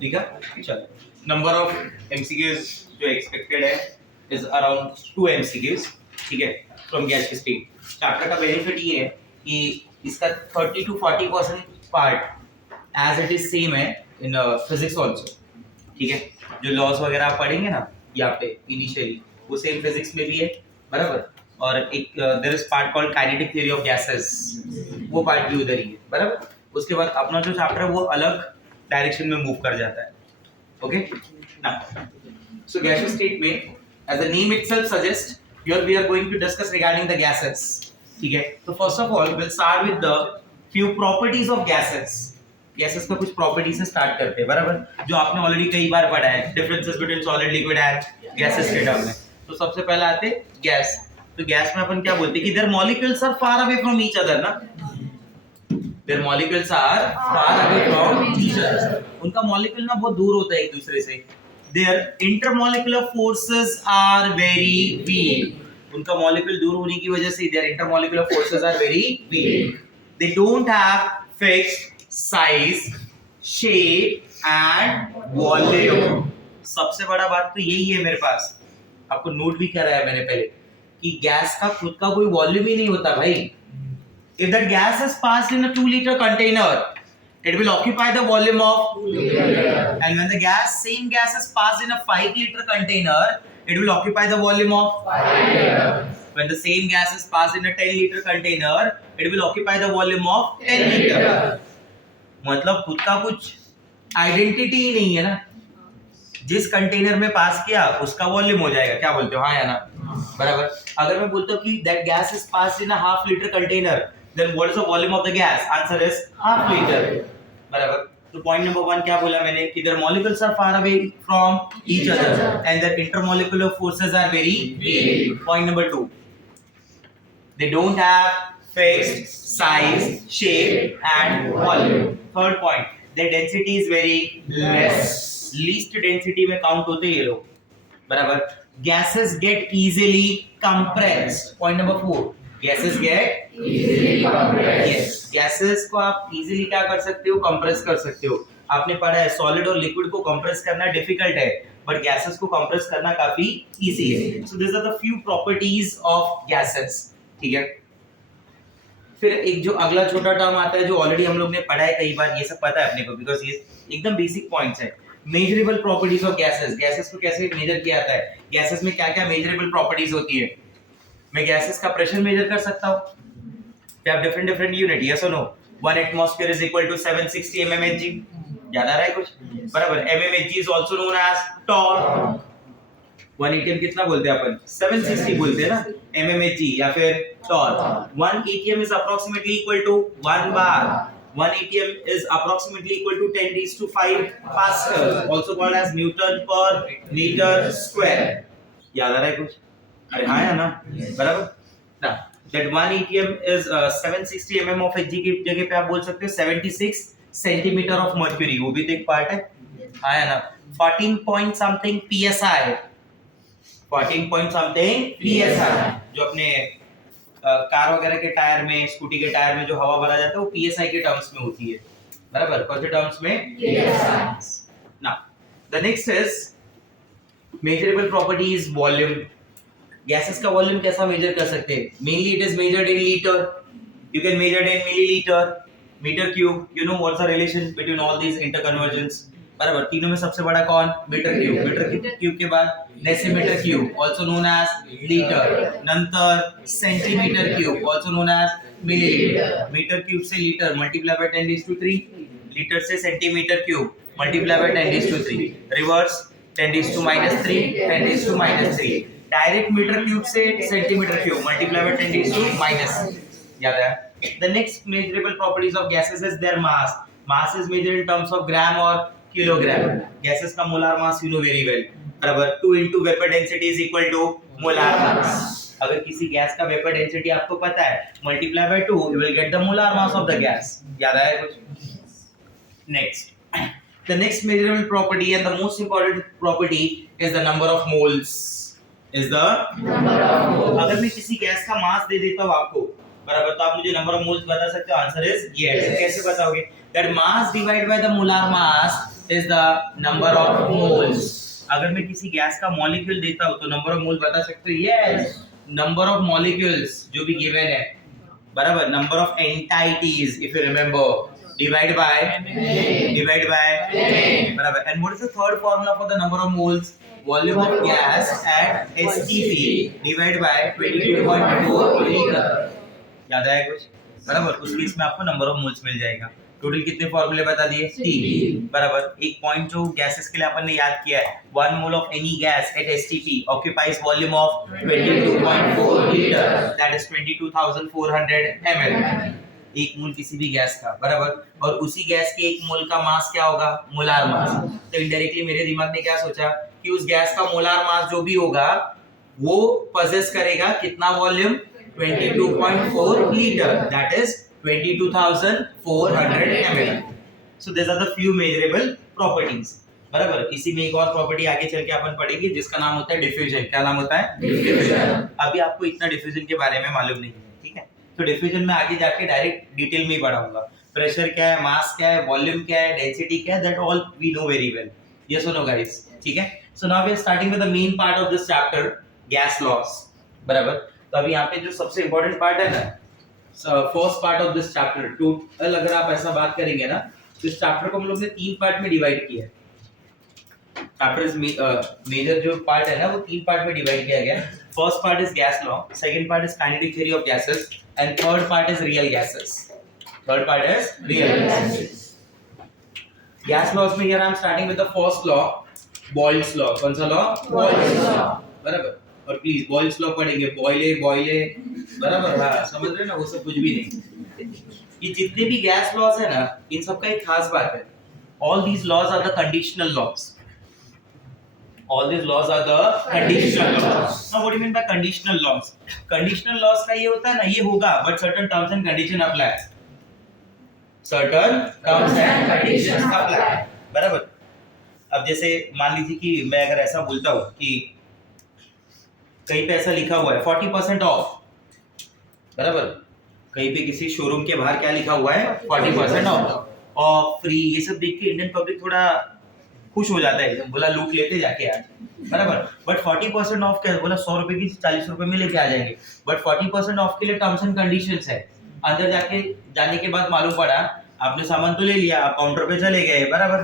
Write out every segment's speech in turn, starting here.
ठीक है, चलो नंबर ऑफ एमसीक्यूज जो एक्सपेक्टेड है इज अराउंड 2 एमसीक्यूज, ठीक है, फ्रॉम गैस स्टेट। चैप्टर का बेनिफिट ये है कि इसका 30 to 40% part as it is same है इन फिजिक्स आल्सो, ठीक है। जो लॉज वगैरह आप पढ़ेंगे ना यहाँ पे इनिशियली, वो सेम फिजिक्स में भी है, बराबर। और एक there is part called kinetic theory of gases, वो पार्ट भी उधर ही है, बराबर। उसके बाद अपना जो चैप्टर है वो अलग डायरेक्शन में मूव कर जाता है, okay. Now so gaseous state में as the name itself suggest here we are going to discuss regarding the gases, ठीक है। तो first of all will start with the few properties of gases. Gases का कुछ properties से start करते हैं, बराबर, जो आपने ऑलरेडी कई बार पढ़ा है, differences between solid liquid and gases के टर्म में। तो सबसे पहला आते गैस। तो गैस में अपन क्या बोलते हैं कि there molecules are far away from each other ना, their molecules are far away from each other, उनका मॉलिक्यूल ना बहुत दूर होता है एक दूसरे से। Their intermolecular forces are very weak, उनका मॉलिक्यूल दूर होने की वजह से their intermolecular forces are very weak. They don't have fixed size, shape and volume. सबसे बड़ा बात तो यही है मेरे पास, आपको नोट भी कराया मैंने पहले कि गैस का खुद का कोई वॉल्यूम ही नहीं होता भाई। If that gas is passed in a 2-liter container, it will occupy the volume of 2 liter. And when the same gas is passed in a 5-liter container, it will occupy the volume of 5 liter. When the same gas is passed in a 10-liter container, it will occupy the volume of 10 liter. मतलब खुद का कुछ identity ही नहीं है ना, जिस container में पास किया उसका वॉल्यूम हो जाएगा। क्या बोलते हो, हाँ या ना, बराबर। अगर मैं बोलता हूँ कि that gas is passed in a half litre container, then what is the volume of the gas? Answer is half litre, बराबर। तो पॉइंट नंबर 1 क्या बोला मैंने कि there molecules are far away from each other and there intermolecular forces are very weak. Point number 2, they don't have fixed size, shape and volume. Third point, their density is very less. Least density में count होते ये लोग, बराबर। Gases get easily compressed. Point number 4, gases get easily compressed. Yes, gases को आप easily क्या कर सकते हो, compress कर सकते हो। आपने पढ़ा है सॉलिड और लिक्विड को compress करना डिफिकल्ट है, बट गैसेस को compress करना काफी इजी है। So these are the few properties of gases, ठीक है। फिर एक जो अगला छोटा टर्म आता है जो ऑलरेडी हम लोग ने पढ़ा है कई बार, ये सब पता है अपने को बिकॉज़ ये एकदम बेसिक पॉइंट्स है। Measurable properties of gases. Gases को कैसे मेजर किया जाता है, गैसेस में क्या क्या मेजरेबल प्रॉपर्टीज होती है। मैं गैसेस का प्रेशर मेजर कर सकता हूं, they have different different unit, yes और no. 1 atmosphere is equal to 760 mmHg, याद आ रहा है कुछ, बराबर। mmHg is also known as torque. 1 atm कितना बोलते हैं अपन, 760 बोलते हैं ना, mmHg या फिर torque. 1 atm is approximately equal to 1 bar. 1 atm is approximately equal to 10 raised to 5 Pascal, also called as Newton per meter square. याद आ रहा है कुछ, अरे हाँ या ना, बराबर ना। That 1 atm is 760 mm of Hg की जगह पे आप बोल सकते हो 76 centimeter of mercury, वो भी तो एक पार्ट है, हाँ या ना। 14 point something psi, 14 point something psi, जो अपने कार वगैरह के टायर में, स्कूटी के टायर में जो हवा भरा जाता है वो psi के टर्म्स में होती है, बराबर। कौन से टर्म्स में? psi। Now the next is measurable property is volume. Gases का वॉल्यूम कैसा मेजर कर सकते हैं? Mainly it is measured in litre, you can measure in millilitre, metre cube. You know what's the relation between all these interconversions, बराबर। तीनों में सबसे बड़ा कौन? Metre cube. मीटर क्यूब के बाद decimetre cube, also known as litre. नंतर centimetre cube, also known as millilitre. Metre cube से लीटर मल्टीप्लाई बाय 10⁻3, लीटर से centimetre cube multiply by 10⁻3, reverse 10⁻³ 10⁻3। Direct metre cube से सेंटीमीटर क्यूब मल्टीप्लाई बाय 10⁻⁻, याद है। The next measurable properties of gases is their mass. Mass is measured in terms of gram or kilogram. Gases का molar mass you know very well, बराबर। 2 into vapor density is equal to molar mass. अगर किसी gas का vapour density आपको पता है, multiply by 2 you will get the molar mass of the gas. याद आया कुछ? Next, the next measurable property and the most important property is the number of moles. Is the number of moles. अगर मैं किसी gas का मास दे देता हूँ आपको, बराबर, तो आप मुझे नंबर ऑफ मोल्स बता सकते हो? Answer is yes. कैसे बताओगे? That mass divide by the molar mass is the number of moles. अगर मैं किसी गैस का मॉलिक्यूल देता हूँ तो नंबर ऑफ मोल बता सकते हो? यस, नंबर ऑफ मॉलिक्यूल्स जो भी गिवन है, बराबर, number of entities if you remember, divide by बराबर। And what is the third formula for the number of moles? Volume of gas at STP divide by 22.4 litre. याद आया कुछ? बराबर, उस केस में आपको नंबर ऑफ मोल्स मिल जाएगा। Total कितने फॉर्मूले बता दिए? 3। बराबर। एक पॉइंट जो गैसेस के लिए अपन ने याद किया है, 1 mole of any gas at STP occupies volume of 22.4 litre, that is 22,400 ml। एक मोल किसी भी गैस का, बराबर, और उसी गैस के एक मोल का मास क्या होगा? Molar mass. तो इनडायरेक्टली मेरे दिमाग ने क्या सोचा कि उस गैस का मोलार मास जो भी होगा वो पजेस करेगा कितना volume? 22.4 litre, that is 22,400 ml। So these are the few measurable properties, बराबर। इसी में एक और प्रॉपर्टी आगे चल के अपन पढ़ेंगे जिसका नाम होता है डिफ्यूजन। क्या नाम होता है? डिफ्यूजन। अभी आपको इतना डिफ्यूजन के बारे में मालूम नहीं है, ठीक है? तो डिफ्यूजन में आगे जाके डायरेक्ट डिटेल में ही पढ़ाऊंगा। प्रेशर क्या है, मास क्या है, वॉल्यूम क्या है, डेंसिटी क्या है, that all we know very well. Yes और नो गाइस? ठीक है। So now we are starting with the main part of this chapter, gas laws, बराबर। तो अभी यहाँ पे जो सबसे इंपॉर्टेंट पार्ट है ना, first part of this chapter, total अगर आप ऐसा बात करेंगे ना, तो इस चैप्टर को हम लोग ने 3 पार्ट में डिवाइड किया है। चैप्टर मेजर जो पार्ट है ना वो 3 पार्ट में डिवाइड किया गया। First part is gas law, second part is kinetic theory of gases, and third part is real gases. Third part is real gases. Gas laws में here I am starting with the first law, Boyle's law. कौन सा law? Boyle's law, बराबर। और please Boyle's law पढ़ेंगे, बॉयले, बराबर। हाँ, समझ रहे ना, वो सब कुछ भी नहीं। ये जितने भी गैस लॉज है ना, इन सब का एक खास बात है, all these laws are the conditional laws. All these laws are the conditional laws. Now what do you mean by conditional laws? Conditional laws का ये होता है ना, ये होगा but certain terms and condition apply. Certain terms and conditions apply. बराबर। अब जैसे मान लीजिए कि मैं अगर ऐसा बोलता हूँ कि कहीं पे ऐसा लिखा हुआ है 40% ऑफ, बराबर। कहीं पे किसी शोरूम के बाहर क्या लिखा हुआ है? 40% ऑफ, फ्री। ये सब देख के इंडियन पब्लिक थोड़ा खुश हो जाता है, एकदम बोला लूट लेते जाके यार, बराबर। बट 40% ऑफ क्या, बोला 100 रुपए की 40 रुपए में लेके आ जाएंगे। बट 40% ऑफ के लिए टर्म्स एंड कंडीशंस है। अंदर जाने के बाद मालूम पड़ा, आपने सामान तो ले लिया, आप काउंटर पे चले गए, बराबर।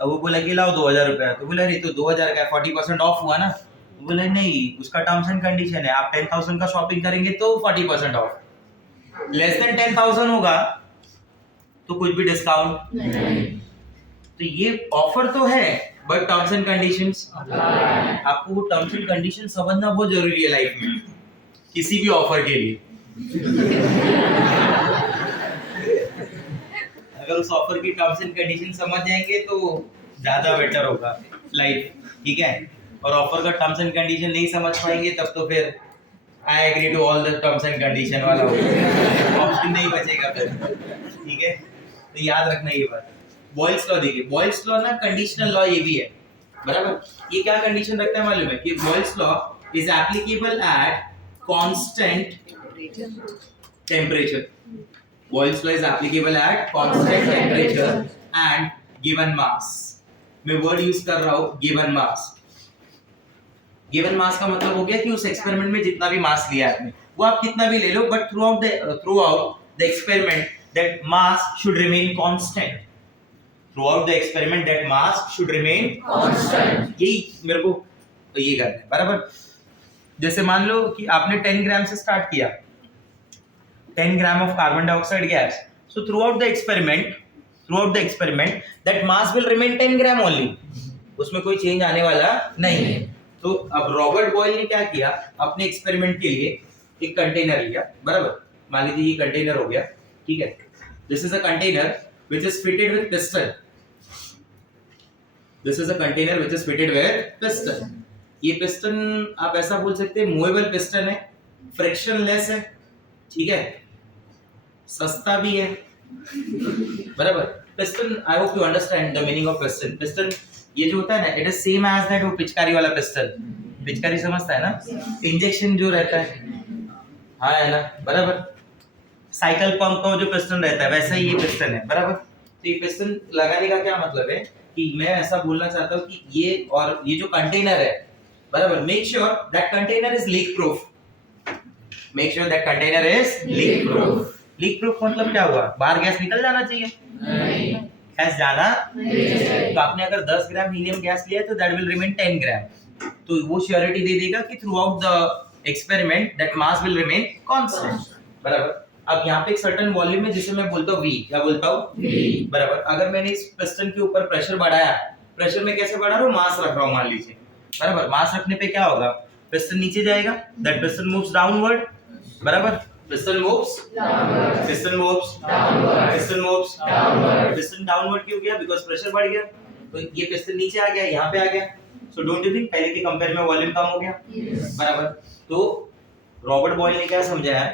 अब वो बोला कि लाओ 2000 रुपया, तो बोला अरे तो 2000 का 40% ऑफ हुआ ना, बोला नहीं, उसका टर्म्स एंड कंडीशन है, आप 10,000 का शॉपिंग करेंगे तो 40% ऑफ, लेस देन 10,000 होगा तो कुछ भी डिस्काउंट नहीं। तो ये ऑफर तो है बट टर्म्स एंड कंडीशंस, आपको वो टर्म्स एंड कंडीशन समझना बहुत जरूरी है लाइफ में, किसी भी ऑफर के लिए। अगर उस ऑफर की टर्म्स एंड कंडीशन समझ जाएंगे तो ज्यादा बेटर होगा लाइफ, ठीक है। और ऑफर का टर्म्स एंड कंडीशन नहीं समझ पाएंगे तब तो फिर I agree to all the terms and condition वाला ऑप्शन नहीं बचेगा फिर, ठीक है। तो याद रखना ये बात। बॉयल्स लॉ देखिए, बॉयल्स लॉ ना कंडीशनल लॉ ये भी है, बराबर। ये क्या कंडीशन रखता है मालूम है कि Boyle's law is applicable eight constant temperature. Boyle's law is applicable eight constant temperature and given mass. मैं वर्ड यूज कर रहा हूं गिवन मास। गिवन मास का मतलब हो गया कि उस एक्सपेरिमेंट में जितना भी मास लिया आपने, वो आप कितना भी ले लो, but throughout the experiment that mass should remain constant. Throughout the experiment that mass should remain constant. यही मेरे को ये करना है, बराबर। जैसे मान लो कि आपने 10 ग्राम से स्टार्ट किया, 10 gram of carbon dioxide gas. So throughout the experiment that mass will remain 10 gram only. उसमें कोई चेंज आने वाला नहीं है। तो अब रॉबर्ट बॉयल ने क्या किया, अपने एक्सपेरिमेंट के लिए एक कंटेनर लिया, बराबर। मान लीजिए ये कंटेनर हो गया, ठीक है। This is a container which is fitted with piston. This is a container which is fitted with piston. ये piston आप ऐसा बोल सकते हैं मूवेबल piston है, frictionless है, ठीक है, सस्ता भी है, बराबर। piston, I hope you understand the meaning of piston. piston ये जो होता है ना, it is same as that वो पिचकारी वाला piston. पिचकारी समझता है ना, इंजेक्शन जो रहता है, हाँ है ना, बराबर। साइकिल पंप का जो पिस्टन रहता है वैसा ही ये पिस्टन है, बराबर। तो ये पिस्टन लगाने का क्या मतलब है कि मैं ऐसा बोलना चाहता हूँ कि ये जो कंटेनर है, बराबर, make sure that container is leak proof. Make sure that container is leak proof. Leak proof मतलब क्या हुआ? बाहर गैस निकल जाना चाहिए? नहीं, गैस जाना नहीं। तो आपने अगर 10 ग्राम हीलियम गैस लिया तो दैट विल रिमेन 10 ग्राम। तो वो श्योरिटी दे देगा कि through out the experiment that mass will remain constant, बराबर। अब यहाँ पे एक सर्टेन वॉल्यूम है जिसे मैं बोलता हूँ V। क्या बोलता हूँ? V, बराबर। अगर मैंने इस पिस्टन के ऊपर प्रेशर बढ़ाया, प्रेशर में कैसे बढ़ा रहा हूँ? मास रख रहा हूँ मान लीजिए, बराबर। मास रखने पे क्या होगा? पिस्टन नीचे जाएगा, दैट पिस्टन मूव्स डाउनवर्ड, बराबर। Piston moves downward, piston moves downward, piston moves downward. Piston downward क्यों गया? बिकॉज़ प्रेशर बढ़ गया, तो ये पिस्टन नीचे आ गया, यहाँ पे आ गया। सो डोंट यू थिंक पहले के कंपेयर में वॉल्यूम कम हो गया? बराबर। तो रॉबर्ट बॉयल ने क्या समझाया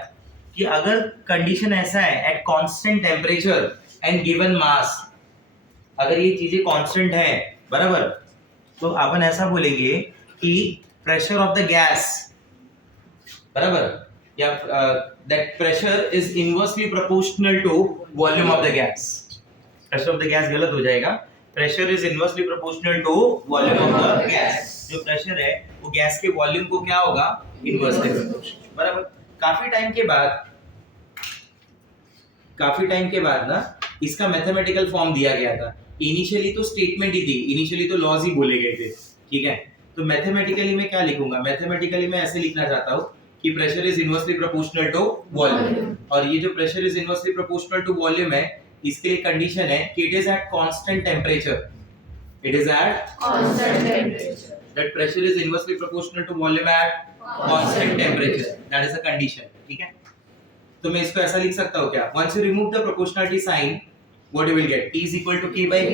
कि अगर कंडीशन ऐसा है eight constant temperature and given mass, अगर ये चीजें कांस्टेंट है, बराबर, तो अपन ऐसा बोलेंगे कि प्रेशर ऑफ द गैस, बराबर, या that pressure is inversely proportional to volume of the gas. Pressure of the gas गलत हो जाएगा, pressure is inversely proportional to volume of the gas. जो प्रेशर है वो गैस के वॉल्यूम को क्या होगा? इनवर्सली प्रोपोर्शनल, बराबर। काफी टाइम के बाद ना इसका मैथमेटिकल फॉर्म दिया गया था। इनिशियली तो स्टेटमेंट ही थी, इनिशियली तो लॉज ही बोले गए थे, ठीक है। तो मैथमेटिकली मैं क्या लिखूंगा? मैथमेटिकली मैं ऐसे लिखना चाहता हूँ कि pressure is inversely proportional to volume, और ये जो pressure is inversely proportional to volume है, इसके लिए कंडीशन है कि it is at constant temperature, it is at constant temperature, that pressure is inversely proportional to volume at constant temperature, that is a condition, ठीक है। तो मैं इसको ऐसा लिख सकता हूँ क्या? Once you remove the proportionality sign, what you will get? P is equal to K by V,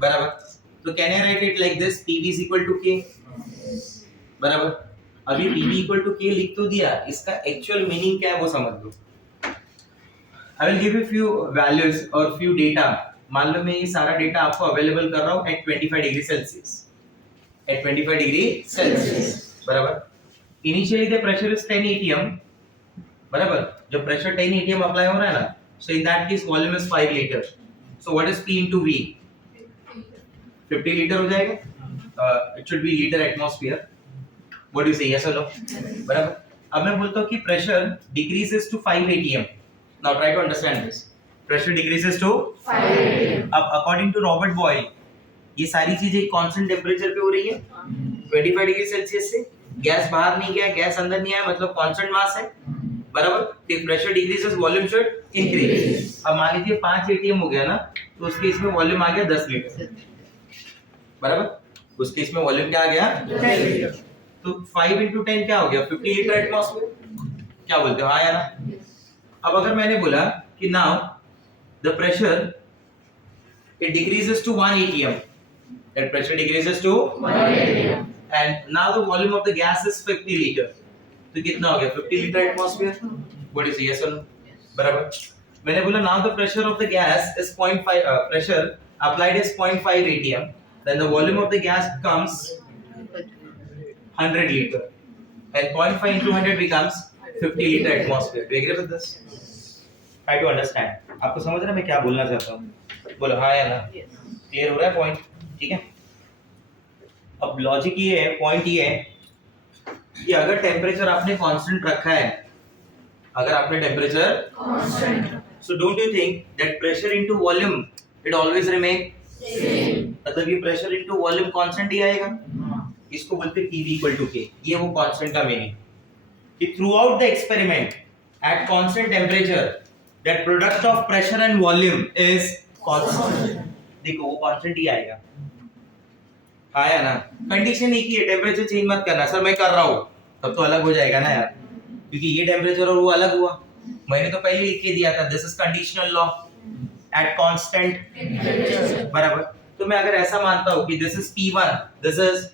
बराबर। तो can I write it like this? PV is equal to K, बराबर। अभी PV equal to K लिख तो दिया, इसका actual meaning क्या है वो समझ लो। I will give you few values और few data। मान लो मैं ये सारा डेटा आपको अवेलेबल कर रहा हूँ at 25 degree Celsius, at 25 degree Celsius, बराबर। Initially the pressure is 10 atm, बराबर। जो प्रेशर 10 atm अप्लाई हो रहा है ना, so in that case volume is 5 liter, so what is P into V? 50 liter हो जाएगा, it should be liter atmosphere, what do you say, yes or no? बराबर। अब मैं बोलता हूँ कि pressure decreases to 5 atm, now try to understand this, pressure decreases to 5 atm। अब according to Robert Boyle ये सारी चीजें कांस्टेंट टेम्परेचर पे हो रही है 25 डिग्री सेल्सियस से, गैस बाहर नहीं गया, गैस अंदर नहीं आया, मतलब कांस्टेंट मास है, बराबर। if pressure decreases volume should increase। अब मान लीजिए 5 atm हो गया ना, तो उस केस में वॉल्यूम आ गया 10 लीटर, बराबर। उस केस में वॉल्यूम क्या आ गया? 10 लीटर। तो 5 into 10 क्या हो गया? 50 लीटर एटमॉस्फेयर, क्या बोलते हो? हाँ या ना? अब अगर मैंने बोला कि now the pressure it decreases to 1 atm, that pressure decreases to 1 atm, and now the volume of the gas is 50 liter, तो कितना हो गया? 50 litre atmosphere, what is yes और नो, बराबर। मैंने बोला now the pressure of the gas is 0.5, pressure applied is 0.5 atm, then the volume of the gas comes 100 liter, and 0.5 into 100 becomes 50 liter atmosphere। Do you agree with this? Try to understand। आपको समझ रहा है मैं क्या बोलना चाहता हूँ? बोलो हाँ या ना? क्लियर हो रहा है पॉइंट? ठीक है। अब लॉजिक ये है, पॉइंट ये है कि अगर टेम्परेचर आपने कांस्टेंट रखा है, अगर आपने temperature constant, so don't you think that pressure into volume it always remain same, मतलब ये प्रेशर इनटू वॉल्यूम कांस्टेंट ही आएगा। इसको बोलते हैं PV equal to K। ये वो कांस्टेंट का मीनिंग कि through out the experiment eight constant temperature that product of pressure and volume is constant. देखो वो कांस्टेंट ही आएगा, आया ना? कंडीशन एक ही है, टेम्परेचर चेंज मत करना। सर मैं कर रहा हूँ, तब तो अलग हो जाएगा ना यार, क्योंकि ये टेम्परेचर और वो अलग हुआ। मैंने तो पहले लिख के दिया था this is conditional law at constant temperature, बराबर। तो मैं अगर ऐसा मानता हूँ कि this is P1, this is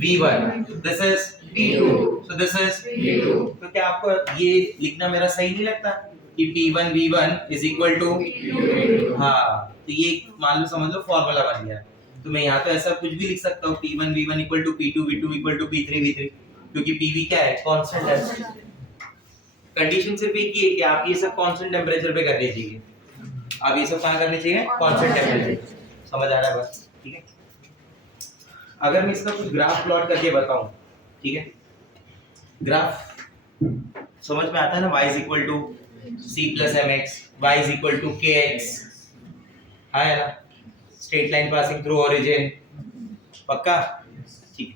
V1, this is P2, so this is P2, तो क्या आपको ये लिखना मेरा सही नहीं लगता कि P1 V1 is equal to P2? हाँ, तो ये मान लो समझ लो फॉर्मूला बन गया। तो मैं यहाँ तो ऐसा कुछ भी लिख सकता हूँ P1 V1 equal to P2 V2 equal to P3 V3, क्योंकि PV क्या है? कांस्टेंट है। कंडीशन सिर्फ एक ही है कि आप ये सब कांस्टेंट टेम्परेचर पे करने चाहिए। आप ये सब कहाँ करने चाहिए? Constant temperature. समझ आ रहा है बस? ठीक है, अगर मैं इसका कुछ ग्राफ प्लॉट करके बताऊं, ठीक है, ग्राफ समझ में आता है ना, y is equal to C plus M X, Y is equal to K X, है ना, straight line passing through origin, पक्का? ठीक,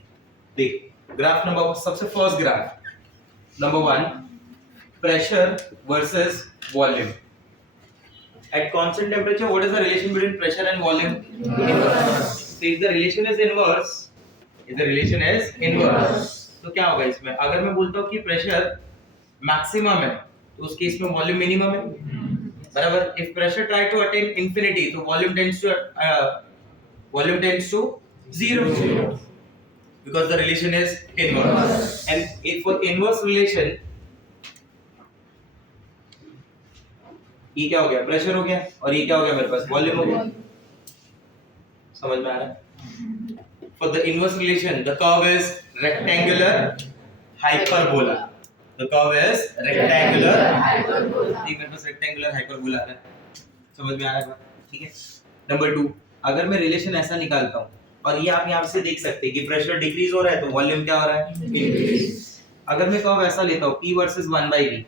देख ग्राफ नंबर, सबसे first graph number 1, pressure versus volume at constant temperature. What is the relation between pressure and volume? Inverse. So if the relation is inverse, तो क्या होगा इसमें? अगर मैं बोलता हूँ कि प्रेशर मैक्सिमम है तो उस केस में वॉल्यूम मिनिमम है, बराबर? If pressure try to attain infinity तो volume tends to zero, because the relation is inverse. And if for inverse relation, ये क्या हो गया? प्रेशर हो गया, और ये क्या हो गया मेरे पास? वॉल्यूम हो गया। समझ में आ रहा है? For the inverse relation, the curve is rectangular hyperbola. The curve is rectangular hyperbola. मेरे पास rectangular hyperbola है। समझ में आ रहा है? ठीक है। नंबर 2, अगर मैं रिलेशन ऐसा निकालता हूँ, और ये आप यहाँ से देख सकते हैं कि प्रेशर डिक्रीज हो रहा है तो वॉल्यूम क्या हो रहा है? इंक्रीज। अगर मैं कर्व ऐसा लेता हूँ P versus 1/V,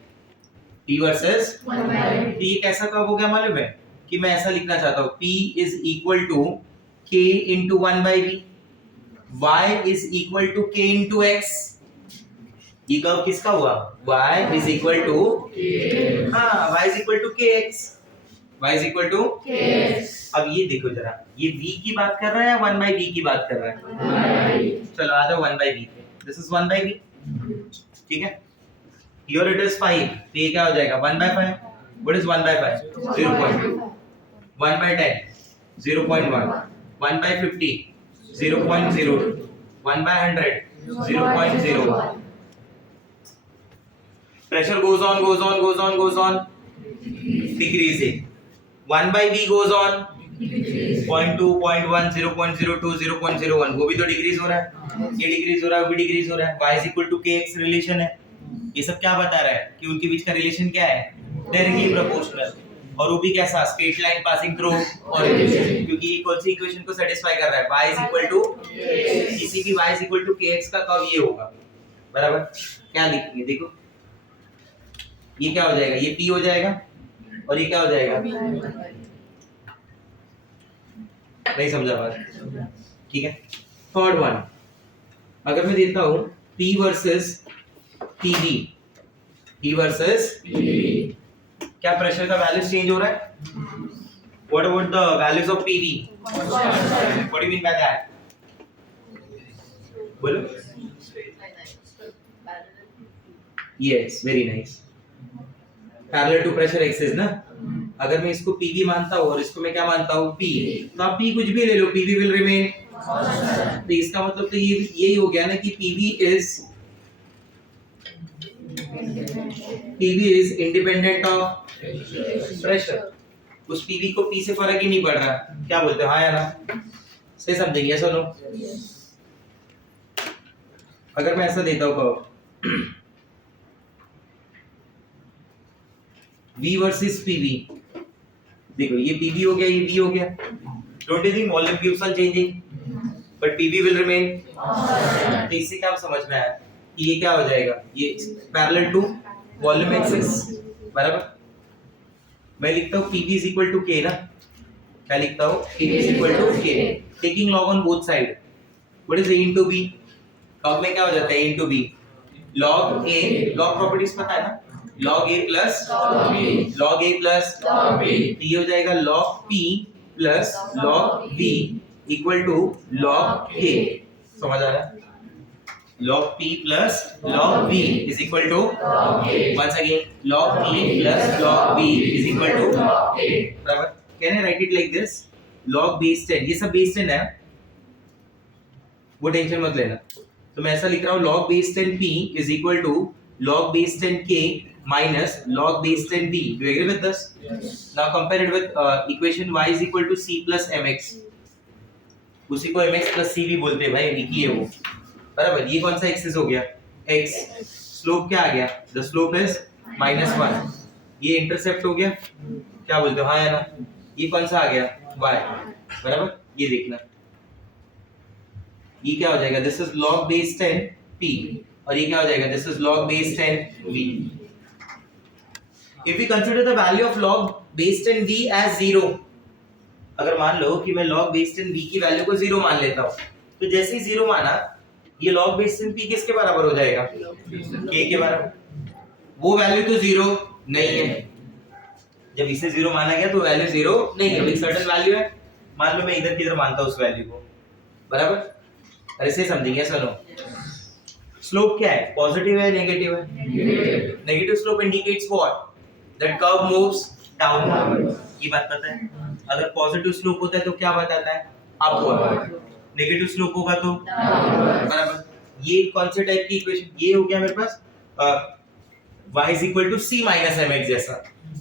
P versus 1/V, ये कैसा कर्व हो गया मालूम है? कि मैं ऐसा लिखना चाहता हूँ P is equal to K into 1/V, Y is equal to K into X। ये कर्व किसका हुआ? Y इज इक्वल टू, हाँ, Y is equal to KX, Y is equal to KX। अब ये देखो जरा, ये V की बात कर रहा है या 1/V की बात कर रहा है? चलो आ जाओ 1/V पे। दिस इज 1/V, ठीक है। Here it is 5, तो ये क्या हो जाएगा? 1/5। What is 1/5? 0.2, 1/10 0.1, 1/50 0.02, 1/100 0.01। Pressure goes on decreasing. 1/V goes on 0.2, 0.1, 0.02, 0.01, वो भी तो डिक्रीज हो रहा है, ये डिक्रीज हो रहा है, वो भी डिक्रीज हो रहा है। Y is equal to KX relation है। ये सब क्या बता रहा है? कि उनके बीच का रिलेशन क्या है? Directly proportional. और वो भी कैसा? Straight line passing through origin, क्योंकि ये कौन सी इक्वेशन को सेटिस्फाई कर रहा है? y is equal to किसी भी y is equal to kx का कर्व ये होगा, बराबर? क्या लिखेंगे? देखो ये क्या हो जाएगा? ये p हो जाएगा, और ये क्या हो जाएगा? नहीं समझा बात? ठीक है। थर्ड वन, अगर मैं देता हूं p versus PV, P versus PV, क्या प्रेशर का वैल्यूज चेंज हो रहा है? What about the values of PV? What do you mean by that? बोलो। Yes, very nice. Parallel to pressure axis ना? अगर मैं इसको PV मानता हूँ और इसको मैं क्या मानता हूँ? P, तो आप P कुछ भी ले लो, PV will remain। तो इसका मतलब तो ये यही हो गया ना कि PV is independent of pressure। उस PV को P से फर्क ही नहीं पड़ रहा। क्या बोलते हो? हाँ या ना? से समझेंगे? yes or no? अगर मैं ऐसा देता हूँ कर्व V वर्सेस PV, देखो ये PV हो गया, ये V हो गया। Don't you think volume keeps on changing, but PV will remain? तो इससे क्या समझ में आया? ये क्या हो जाएगा? ये पैरेलल टू वॉल्यूम एक्सिस, बराबर? मैं लिखता हूँ PV is equal to K ना? क्या लिखता हूँ? PV is equal to K, taking log on both side। What is A into B? log में क्या हो जाता है? A into B, log A, log properties पता है ना? log A plus log A plus log B, तो ये हो जाएगा log P plus log V equal to log K। समझ आ रहा है? log P plus log V is equal to log A। Once again, log P plus log V is equal to log A, बराबर? Can I write it like this? log base 10, ये सब base 10 है, वो tension मत लेना। तो मैं ऐसा लिख रहा हूँ log base 10 P is equal to log base 10 K minus log base 10 V। Do you agree with this? Yes. Now compare it with equation y is equal to c plus mx। उसी को mx plus c भी बोलते हैं भाई, एक ही है वो, बराबर? ये कौन सा एक्सिस हो गया? x। स्लोप क्या आ गया? The slope is -1। ये इंटरसेप्ट हो गया, क्या बोलते हो? हाँ या ना? ये कौन सा आ गया? y, बराबर। ये देखना, ये क्या हो जाएगा, this is log base 10 p, और ये क्या हो जाएगा, this is log base 10 v। If we consider the value of log base 10 v as 0, अगर मान लो कि मैं log base 10 v की वैल्यू को 0 मान लेता हूँ, तो जैसे ही 0 माना, ये log base 10 p किसके बराबर हो जाएगा, k के बराबर। वो वैल्यू तो 0 नहीं है, जब इसे 0 माना गया तो वैल्यू 0 नहीं है, एक सर्टेन वैल्यू है। मान लो मैं इधर किधर मानता हूँ उस वैल्यू को, बराबर। और इसे समझेंगे, सुनो, स्लोप क्या है, पॉजिटिव है नेगेटिव है, negative slope indicates what, that curve moves downward, ये बात पता है। अगर पॉजिटिव स्लोप होता है तो क्या बताता है, अपवर्ड, नेगेटिव स्लोप होगा तो बराबर। ये कौन से टाइप की इक्वेशन, ये हो गया मेरे पास y is equal to c minus mx जैसा।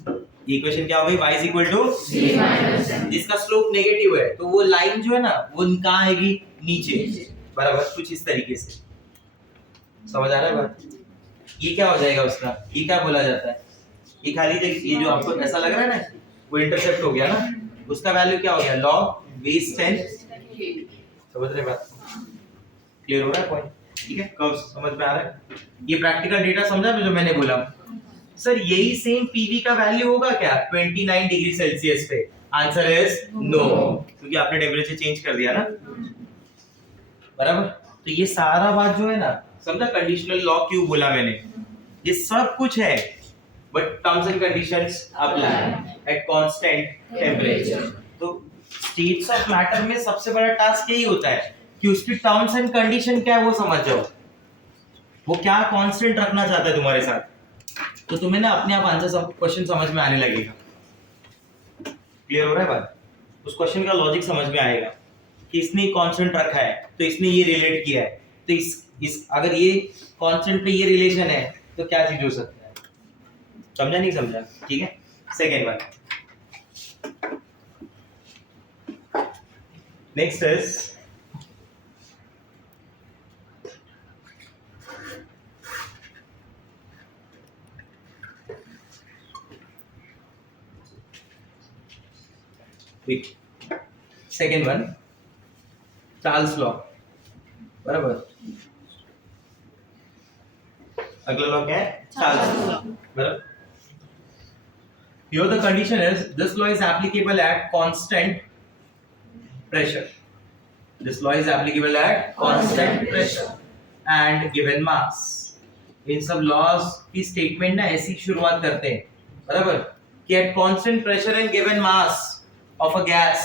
ये इक्वेशन क्या हो गई, y is equal to c minus m, जिसका स्लोप नेगेटिव है तो वो लाइन जो है ना वो कहाँ आएगी, नीचे, बराबर। कुछ इस तरीके से समझ आ रहा है बात। ये क्या हो जाएगा उसका, ये क्या बोला जाता है, ये खाली ये जो आपको ऐसा लग रहा है ना वो इंटरसेप्ट हो गया ना, उसका वैल्यू क्या हो गया, log base 10। समझ रहे बात, क्लियर हो रहा है पॉइंट, ठीक है, कर्व समझ में आ रहा है। ये प्रैक्टिकल डेटा समझा जो मैंने बोला। सर यही सेम पीवी का वैल्यू होगा क्या 29 डिग्री सेल्सियस पे, आंसर इज नो, क्योंकि आपने टेम्परेचर चेंज कर दिया ना, बराबर। तो ये सारा बात जो है ना, समझा, कंडीशनल लॉ क्यों बोला मैंने, ये सब कुछ है, but terms and conditions apply eight constant temperature. तो स्टेट्स ऑफ मैटर में सबसे बड़ा टास्क यही होता है कि उसकी टर्म्स एंड कंडीशन क्या है वो समझ जाओ, वो क्या कांस्टेंट रखना चाहता है तुम्हारे साथ, तो तुम्हें ना अपने आप आंसर क्वेश्चन समझ में आने लगेगा। क्लियर हो रहा है बात, उस क्वेश्चन का लॉजिक समझ में आएगा कि इसने कांस्टेंट रखा है तो इसने ये रिलेट किया है, तो इस अगर ये कांस्टेंट पे ये रिलेशन है तो क्या चीज हो सकता है, समझा नहीं समझा, ठीक है। Second one, next is second one, Charles law, बराबर। अगला लॉ क्या है, चार्ल्स लॉ, बराबर। Here the condition is this law is applicable at constant pressure. This law is applicable at constant pressure and given mass. इन सब laws की statement ना ऐसी शुरुआत करते हैं, बराबर, कि at constant pressure and given mass of a gas,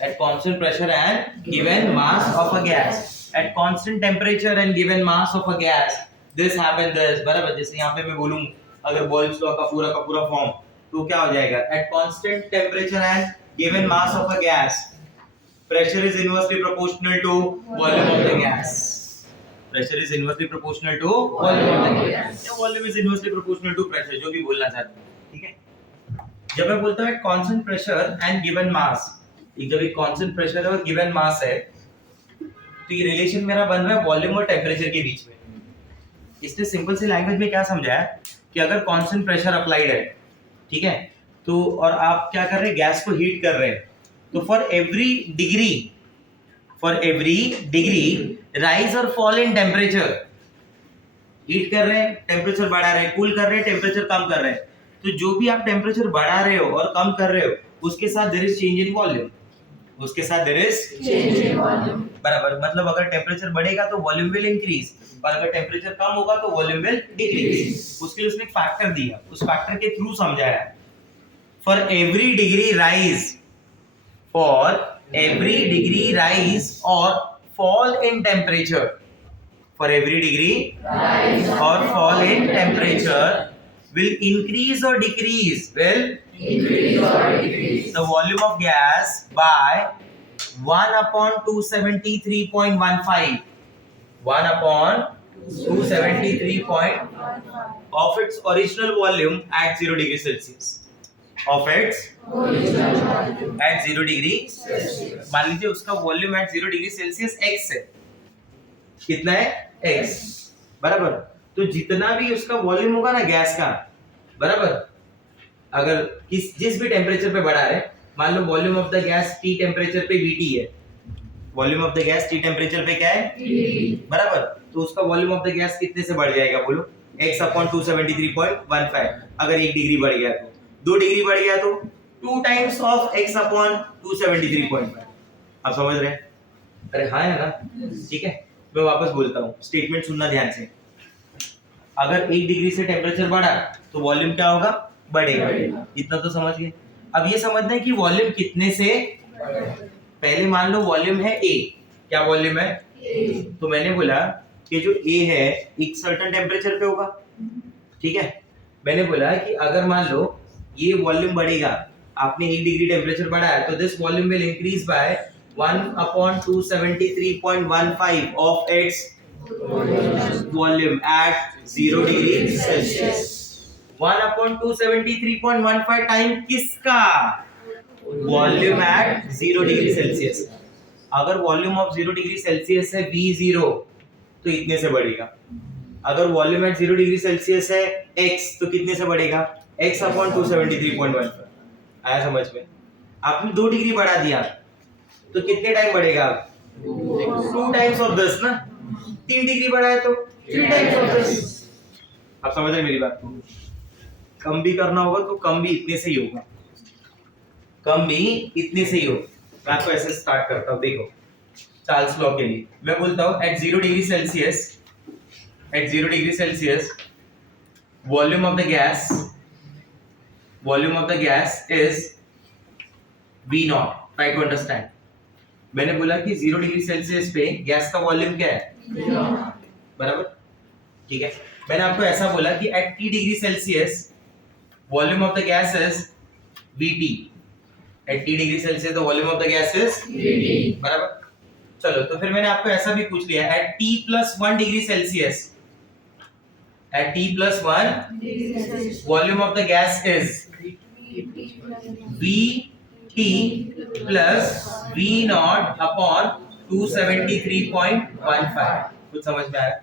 at constant pressure and given mass of a gas, at constant temperature and given mass of a gas, this happen this, बराबर। जैसे यहाँ पे मैं बोलूँ अगर बॉयल्स लॉ का पूरा form, तो क्या हो जाएगा, at constant temperature and given mass of a gas, pressure is inversely proportional to volume of the gas. Pressure is inversely proportional to volume of the gas. या volume is inversely proportional to pressure, जो भी बोलना चाहते हैं, ठीक है। जब मैं बोलता हूँ constant pressure and given mass, जब एक constant pressure और given mass है, तो ये रिलेशन मेरा बन रहा है वॉल्यूम और टेम्परेचर के बीच में। इसने सिंपल सी लैंग्वेज में क्या समझाया कि अगर कांस्टेंट प्रेशर अप्लाइड है, ठीक है, तो और आप क्या कर रहे हैं, गैस को हीट कर रहे हैं, तो फॉर एवरी डिग्री राइज और फॉल इन टेम्परेचर, हीट कर रहे हैं टेम्परेचर बढ़ा रहे हैं, कूल कर रहे हैं टेम्परेचर कम कर रहे हैं, तो जो भी आप टेम्परेचर बढ़ा रहे हो और कम कर रहे हो उसके साथ there is change in volume, उसके साथ there is change in volume, बराबर। मतलब अगर टेम्परेचर बढ़ेगा तो वॉल्यूम विल इंक्रीज, और अगर टेम्परेचर कम होगा तो वॉल्यूम विल डिक्रीज। उसके लिए उसने एक फैक्टर दिया, उस फैक्टर के थ्रू समझाया, फॉर एवरी डिग्री राइज और fall in temperature, for every degree और fall in temperature will increase or decrease, the volume of gas by 1 upon 273.15, 1 upon 273 of its original volume at 0 degree Celsius, of its at 0 degree Celsius। मान लीजिए उसका volume at 0 degree Celsius x है, कितना है, x, बराबर। तो जितना भी उसका वॉल्यूम होगा ना गैस का, बराबर, अगर जिस भी टेम्परेचर पे बढ़ा है मान low volume of the gas T temperature पे VT है, volume of the gas T temperature पे क्या है बराबर, तो उसका वॉल्यूम ऑफ द गैस कितने से बढ़ जाएगा बोलो, x अपॉन 273.15। अगर 1 डिग्री बढ़ गया तो 2 डिग्री बढ़ गया तो 2 टाइम्स ऑफ x अपॉन 273.5। आप समझ रहे हैं? अरे हाँ है ना, ठीक है। मैं वापस बोलता हूँ, स्टेटमेंट सुनना ध्यान से। अगर 1 डिग्री से टेम्परेचर बढ़ा तो वॉल्यूम क्या होगा, बढ़ेगा। इतना तो समझ गए। अब ये समझना है कि वॉल्यूम कितने से, पहले मान लो वॉल्यूम है A, क्या वॉल्यूम है A। तो मैंने बोला कि जो A है एक सर्टेन टेम्परेचर पे होगा, ठीक है। मैंने बोला कि अगर मान लो ये वॉल्यूम बढ़ेगा, आपने 1 डिग्री टेम्परेचर बढ़ाया तो this volume will increase by 1/273.15 of its volume at 0 degree Celsius. 1/273.15 time किसका, वॉल्यूम एट 0 डिग्री सेल्सियस। अगर वॉल्यूम ऑफ 0 डिग्री सेल्सियस है V0 तो इतने से बढ़ेगा। अगर वॉल्यूम एट 0 डिग्री सेल्सियस है x तो कितने से बढ़ेगा, x अपॉन 273.15। आया समझ में? आपने 2 डिग्री बढ़ा दिया तो कितने टाइम बढ़ेगा, 2 टाइम्स ऑफ 10 ना। 3 डिग्री बढ़ाया तो 3 टाइम्स ऑफ 10। आप समझ रहे मेरी बात? कम भी करना होगा तो कम भी इतने से ही होगा, कम भी इतने से ही हो। मैं आपको ऐसे स्टार्ट करता हूं, देखो चार्ल्स लॉ के लिए मैं बोलता हूं at 0 degree Celsius volume of the gas is V naught. Try to understand. मैंने बोला कि 0 डिग्री सेल्सियस पे गैस का वॉल्यूम क्या है, बराबर, ठीक है। मैंने आपको ऐसा बोला कि at T degree Celsius volume of the gas is VT। At T degree Celsius the volume of the gas is VT, बराबर। चलो तो फिर मैंने आपको ऐसा भी पूछ लिया at T + 1 degree Celsius, at T + 1 volume of the gas is VT + V naught upon 273.15। कुछ समझ में आया?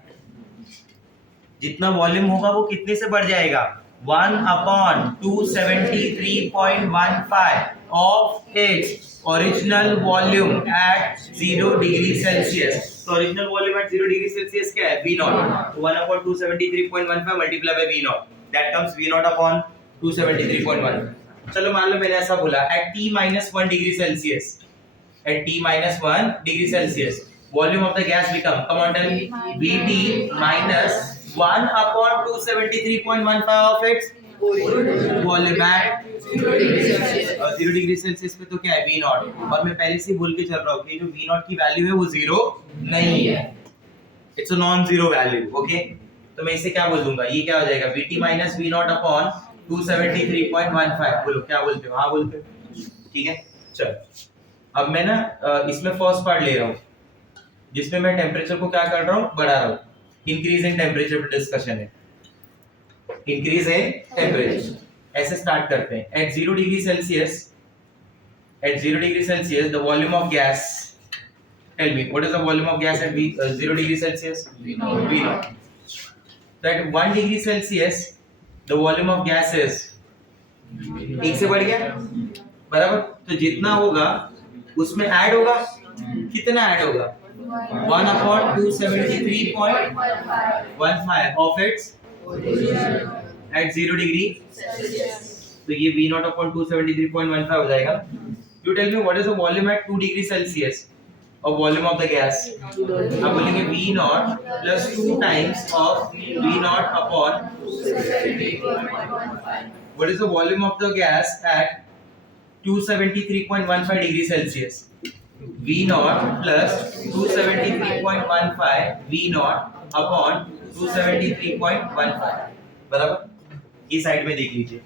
जितना वॉल्यूम होगा वो कितने से बढ़ जाएगा, 1/273.15 of its original volume at 0 degree Celsius. तो original volume at 0 degree Celsius क्या है, V नॉट। तो 1/273.15 multiply by V naught, that comes V naught upon 273.15। चलो मान लो मैंने ऐसा बोला at T - 1 degree Celsius, at T - 1 degree Celsius volume of the gas become, come on tell me, VT minus 1/273.15 of its volume at 0 degree Celsius पे तो क्या है, V नॉट। और मैं पहले से बोल के चल रहा हूँ कि जो V नॉट की वैल्यू है वो 0 नहीं है, it's a non zero value, okay. तो मैं इसे क्या बोल दूंगा, ये क्या हो जाएगा, VT - V नॉट अपॉन 273.15। बोलो क्या बोलते हो, हाँ बोलते हो, ठीक है। चल अब मैं ना इसमें फर्स्ट पार्ट ले रहा हूँ जिसमें मैं टेम्परेचर को क्या कर रहा हूँ, बढ़ा रहा हूँ। इंक्रीज इन टेम्परेचर पे डिस्कशन है, इंक्रीज इन टेम्परेचर। ऐसे स्टार्ट करते हैं। At 0 degree Celsius the volume of gas, tell me what is the volume of gas at 0 degree Celsius, V naught. तो at 1 degree Celsius the volume of gas is, 1 से बढ़ गया, बराबर। तो जितना होगा उसमें ऐड होगा, कितना ऐड होगा, 1/273.15 of its at 0 डिग्री। तो ये V नॉट अपॉन 273.15 हो जाएगा। You tell me what is the volume at 2 degree Celsius of volume of the gas? अब बोलेंगे V not plus 2 times of V not upon what is the volume of the gas at 273.15 degree Celsius, V not plus 273.15 V naught upon 273.15, बराबर। ये side में देख लीजिए,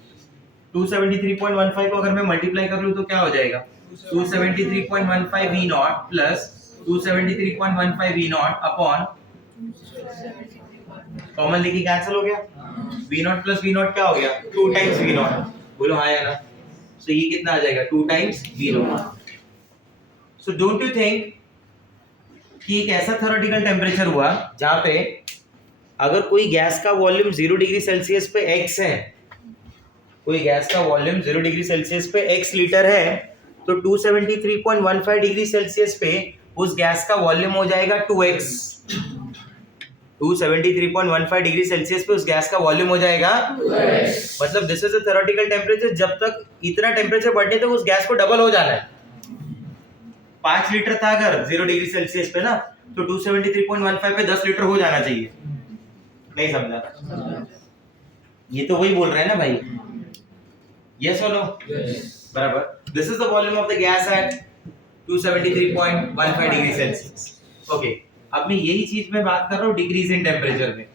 273.15 को अगर मैं मल्टीप्लाई कर लूं तो क्या हो जाएगा, 273.15 V not plus 273.15 V naught upon, common लेके कैंसिल हो गया, V not plus V not क्या हो गया, 2 टाइम्स V नॉट। बोलो हाँ या ना। तो ये कितना आ जाएगा, 2 times V not. So don't you think कि एक ऐसा थ्योरेटिकल टेम्परेचर हुआ जहां पे अगर कोई गैस का वॉल्यूम 0 डिग्री सेल्सियस पे x है, कोई गैस का वॉल्यूम 0 डिग्री सेल्सियस पे x लीटर है, तो 273.15 डिग्री सेल्सियस पे उस गैस का वॉल्यूम हो जाएगा 2x। 273.15 डिग्री सेल्सियस पे उस गैस का वॉल्यूम हो जाएगा 2x। मतलब this is a theoretical temperature, जब तक इतना टेम्परेचर बढ़ने तक उस गैस को डबल हो जाना है। 5 लीटर था अगर 0 डिग्री सेल्सियस पे ना, तो 273.15 पे 10 लीटर हो जाना चाहिए। नहीं समझा? ये तो वही बोल रहे हैं ना भाई, यस और नो? बराबर। This is the volume of the gas eight 273.15 degree Celsius. Okay, अब मैं यही चीज में बात कर रहा हूँ डिग्रीज इन टेम्परेचर में।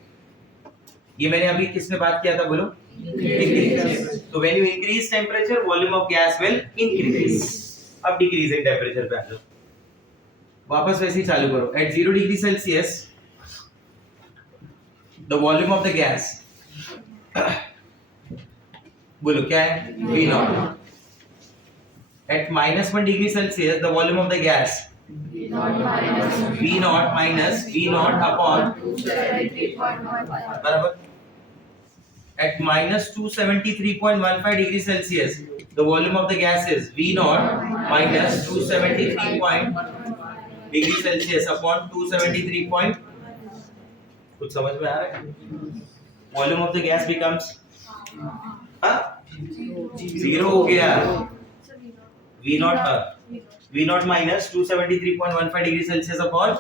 ये मैंने अभी किस में बात किया था बोलो? डिग्रीज। तो when you increase temperature volume of gas will increase. अब डिक्रीज इन टेम्परेचर पे आ जाओ, वापस वैसे ही चालू करो। At 0 degree Celsius the volume of the gas, बोलो क्या है? V naught. At -1 degree Celsius the volume of the gas V naught minus V naught upon बराबर। At -273.15 degree Celsius the volume of the gas is V naught minus 273 degree Celsius upon 273 कुछ समझ में आ रहा है? Volume of the gas becomes 0 हो गया। V naught minus 273.15 degree Celsius upon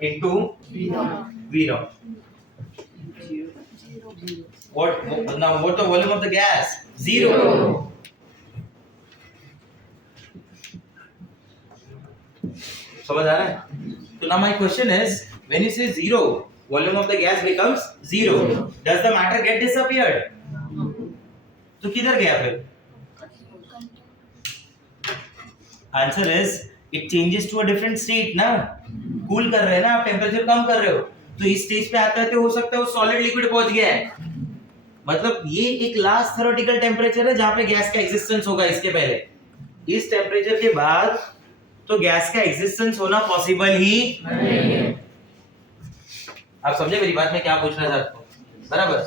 into V naught. What the volume of the gas? 0. समझ आ रहा है? So now my question is, when you say 0, volume of the gas becomes 0. Does the matter get disappeared? तो किधर गया फिर? Answer is it changes to a different state ना। Cool कर रहे हैं ना आप, टेम्परेचर कम कर रहे हो, तो इस स्टेज पे आते हो सकता है वो सॉलिड लिक्विड पहुंच गया है। मतलब ये एक लास्ट थ्योरेटिकल टेम्परेचर है जहां पे गैस का एग्जिस्टेंस होगा। इसके पहले इस टेम्परेचर के बाद तो गैस का एग्जिस्टेंस होना पॉसिबल ही नहीं। आप समझे मेरी बात में क्या पूछना चाहता हूं? बराबर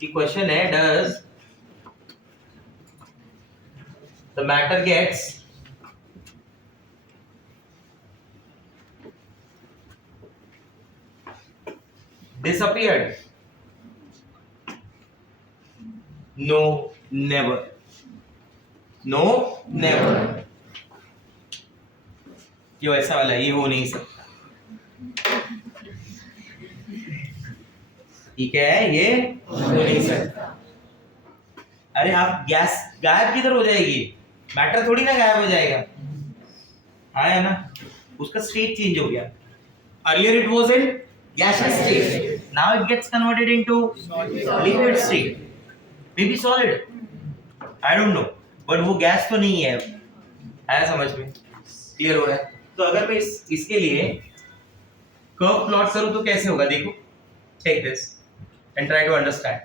कि क्वेश्चन है, does the matter gets disappeared? No, never. No, never. ये ऐसा वाला ये हो नहीं सकता। ठीक है, ये हो नहीं सकता। अरे आप गैस गायब किधर हो जाएगी? मैटर थोड़ी ना गायब हो जाएगा। हाँ है ना, उसका स्टेट चेंज हो गया। Earlier it was in gaseous state. Now it gets converted into liquid state. Maybe solid. I don't know. But वो गैस तो नहीं है। आया समझ में? क्लियर हो रहा है? तो अगर मैं इसके लिए कर्व प्लॉट करूं तो कैसे होगा? देखो, take this and try to understand.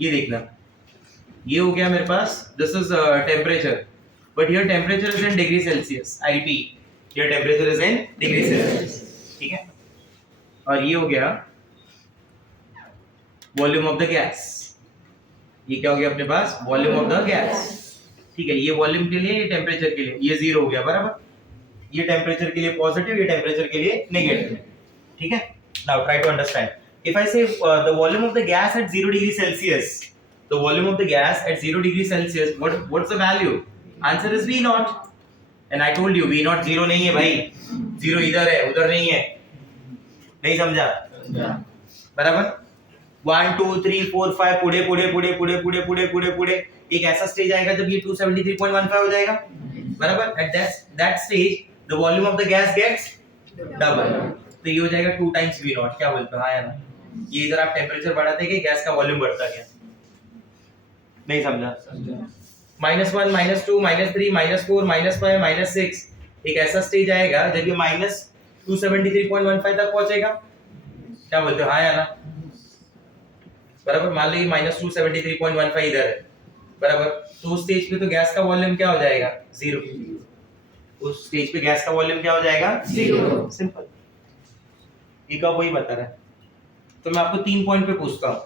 ये देखना, ये हो गया मेरे पास, this is temperature, but here temperature is in degree Celsius. I repeat, here temperature is in degree Celsius. ठीक है? और ये हो गया वॉल्यूम ऑफ द गैस। ये क्या हो गया अपने पास? Volume of the gas. ठीक है, ये वॉल्यूम के लिए, ये टेम्परेचर के लिए, ये 0 हो गया बराबर। ये टेम्परेचर के लिए पॉजिटिव, ये टेम्परेचर के लिए नेगेटिव। ठीक है, now try to understand. If I say the volume of the gas at 0 degree Celsius, the volume of the gas at 0 degree Celsius, what's the value? Answer is V naught. And I told you V naught 0 नहीं है भाई, 0 इधर है, उधर नहीं है। नहीं समझा? बराबर। 1 2 3 4 5 पुड़े पुड़े पुड़े पुड़े पुड़े पुड़े पुड़े पुड़े एक ऐसा स्टेज आएगा जब ये 273.15 हो जाएगा बराबर। At that stage the volume of the gas gets double, तो ये हो जाएगा 2 टाइम्स V नॉट। क्या बोलते हो? हाँ या ना? ये इधर आप टेम्परेचर बढ़ाते गए, गैस का वॉल्यूम बढ़ता गया। नहीं समझा? -1 -2 -3 -4 -5 -6 एक ऐसा स्टेज आएगा जब ये -273.15 तक पहुंचेगा। क्या बोलते हो? हाँ या ना? बराबर। मान लीजिए -273.15 इधर है बराबर, तो उस स्टेज पे तो गैस का वॉल्यूम क्या हो जाएगा? 0। उस स्टेज पे गैस का वॉल्यूम क्या हो जाएगा? 0। सिंपल। एक आप वही बता रहा है। तो मैं आपको 3 पॉइंट पे पूछता हूँ।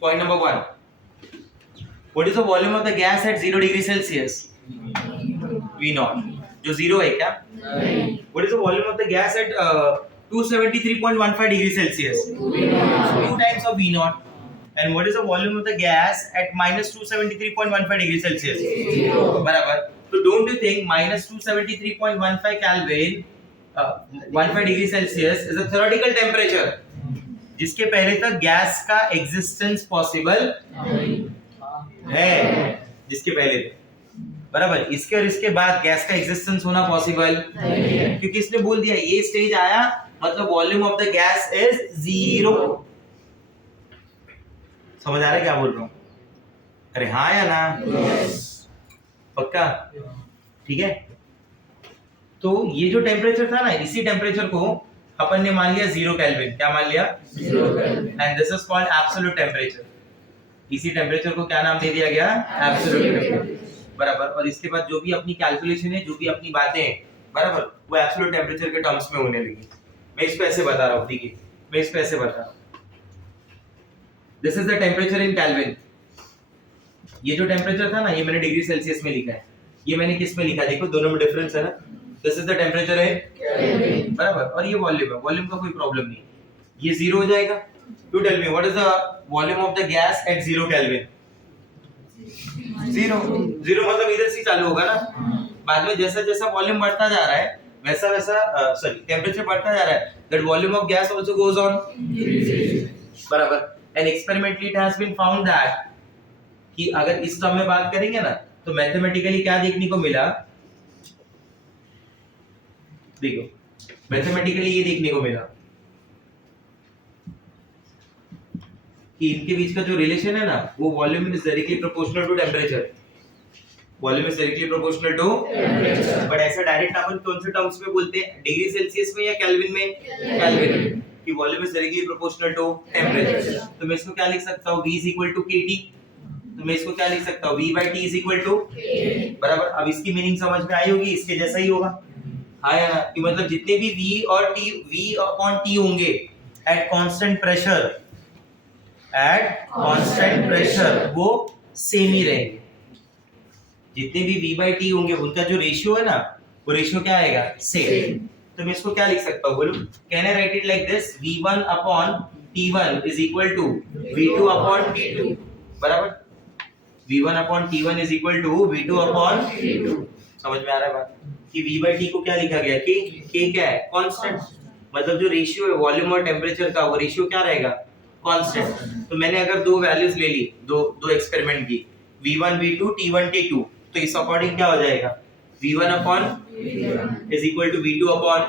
Point number 1, what is the volume of the gas at 0 degree Celsius? V not, जो 0 है क्या? What is the volume of the gas eight 273.15 degree Celsius? 2 times of V naught. And what is the volume of the gas at minus 273.15 degree Celsius? 0. बराबर. So don't you think minus 273.15 Kelvin, 15 degree Celsius is a theoretical temperature जिसके पहले तक gas का existence possible है, जिसके पहले तक, बराबर. इसके और इसके बाद गैस का एग्जिस्टेंस होना पॉसिबल क्योंकि इसने बोल दिया ये स्टेज आया मतलब volume of the gas is 0. समझ आ रहा है क्या बोल रहा हूँ? अरे हाँ या ना? पक्का? ठीक है. तो ये जो टेम्परेचर था ना, इसी टेम्परेचर को अपन ने मान लिया 0 केल्विन. क्या मान लिया? 0 kelvin. And this is called absolute temperature. इसी टेम्परेचर को क्या नाम दे दिया गया? Absolute temperature. बराबर. और इसके बाद जो भी अपनी कैलकुलेशन है, जो भी अपनी बातें हैं, बराबर, वो एब्सोल्यूट टेम्परेचर के टर्म्स में होने लगी. मैं इसको ऐसे बता रहा हूँ. ठीक है, मैं इसको ऐसे बता रहा हूँ. This is the temperature in kelvin. ये जो टेम्परेचर था ना, ये मैंने डिग्री सेल्सियस में लिखा है. ये मैंने किस में लिखा है? देखो दोनों में डिफरेंस है ना. दिस इज द टेम्परेचर है केल्विन, बराबर. और ये वॉल्यूम है. वॉल्यूम का कोई प्रॉब्लम नहीं. ये 0 हो जाएगा. To tell me what is the volume of the gas at 0 Kelvin? 0. 0 मतलब इधर से चालू होगा ना. बाद में जैसा जैसा वॉल्यूम बढ़ता जा रहा है वैसा वैसा टेम्परेचर बढ़ता जा रहा है. That volume of gas also goes on. बराबर. And experimentally it has been found that कि अगर इस टर्म में बात करेंगे ना तो मैथमेटिकली क्या देखने को मिला? देखो मैथमेटिकली ये देखने को मिला कि इनके बीच का जो रिलेशन है ना, वो volume is directly proportional to temperature. Volume is directly proportional to temperature. But ऐसा डायरेक्ट अपन कौन से टर्म्स में बोलते हैं? डिग्री सेल्सियस में या केल्विन में? केल्विन में. कि volume is directly proportional to temperature. तो मैं इसको क्या लिख सकता हूं? V is equal to kT. तो मैं इसको क्या लिख सकता हूं? V by T is equal to K. बराबर. अब इसकी मीनिंग समझ में आई होगी. इसके जैसा ही होगा. आया ना? कि मतलब जितने भी V और T, V upon T होंगे एट कांस्टेंट प्रेशर, वो सेम ही रहेंगे. जितने भी V by T होंगे उनका जो रेशियो है ना, वो रेशियो क्या आएगा? सेम. तो मैं इसको क्या लिख सकता हूँ? बोलो. Can I write it like this? V1 upon T1 is equal to V2 upon T2. बराबर. V1 upon T1 is equal to V2 upon T2. समझ में आ रहा है बात? कि V by T को क्या लिखा गया? K क्या है? कांस्टेंट. मतलब जो रेशियो है वॉल्यूम और टेम्परेचर का, वो रेशियो क्या रहेगा? कांस्टेंट. तो मैंने अगर दो वैल्यूज ले ली, दो एक्सपेरिमेंट की, V1 V2 T1 T2, तो इस अकॉर्डिंग क्या हो जाएगा? V1 upon is equal to V2 upon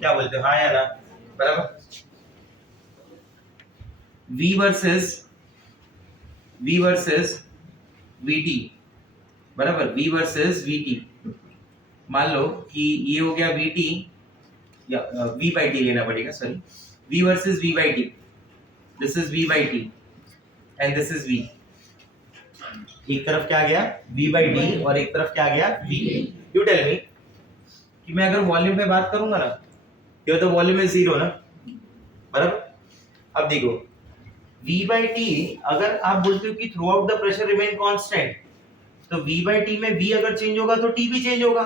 क्या बोलते हो? हाँ या ना? बराबर. V versus VT, बराबर. V versus VT. मान लो कि ये हो गया VT, या V by T लेना पड़ेगा, sorry. V versus V by T. This is V by T and this is V. एक तरफ क्या गया? V by T और एक तरफ क्या गया? V. You tell me कि मैं अगर वॉल्यूम पे बात करूंगा ना, ये तो वॉल्यूम इज 0 ना, बराबर. अब देखो V by T, अगर आप बोलते हो कि through out the pressure remain constant, तो V by T में V अगर चेंज होगा तो T भी चेंज होगा.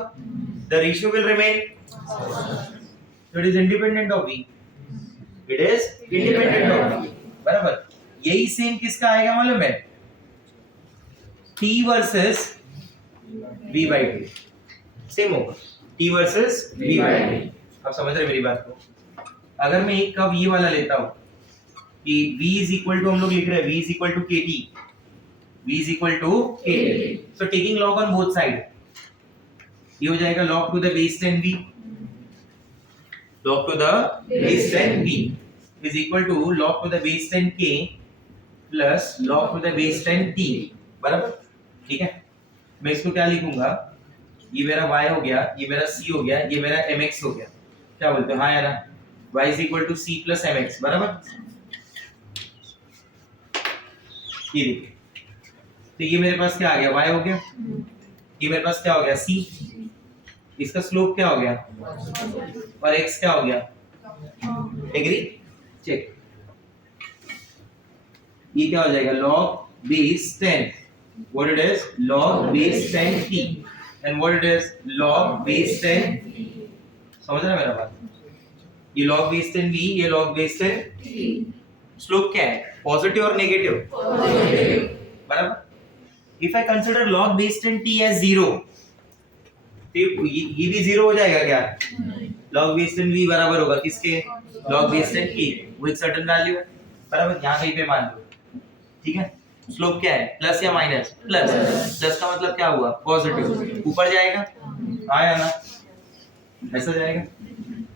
The ratio will remain. So it is independent of V. It is independent of V. बराबर. यही सेम किसका आएगा मालूम है? T versus V by T. Same होगा. T versus V by T. आप समझ रहे मेरी बात को? अगर मैं एक कप ये वाला लेता हूँ कि V is equal to, हम लोग लिख रहे हैं V is equal to KT. V is equal to KT. So taking log on both side, ये हो जाएगा log to the base 10 V. Log to the base 10 V is equal to log to the base 10 K plus log to the base 10 T. बराबर. ठीक है. मैं इसको क्या लिखूंगा? ये मेरा y हो गया, ये मेरा c हो गया, ये मेरा mx हो गया. क्या बोलते हो? हाँ या ना? y is equal to c plus mx. बराबर. ये देखिए, तो ये मेरे पास क्या आ गया? y हो गया. ये मेरे पास क्या हो गया? c. इसका स्लोप क्या हो गया? और x क्या हो गया? एग्री? चेक. ये क्या हो जाएगा? log base 10 what it is log base 10 t and what it is log base 10, समझ रहे हैं मेरा बात? ये log base 10 v, ये log base 10 t। स्लोप क्या है, पॉजिटिव और नेगेटिव? पॉजिटिव, बराबर। If I consider log base 10 t as 0 तो ये भी 0 हो जाएगा क्या? log base 10 v बराबर होगा किसके? log base 10 t, वो एक सर्टेन वैल्यू है, बराबर, यहाँ कहीं पे मान लो, ठीक है। स्लोप क्या है, प्लस या माइनस? प्लस। प्लस का मतलब क्या हुआ, पॉजिटिव, ऊपर जाएगा, आया ना, ऐसा जाएगा,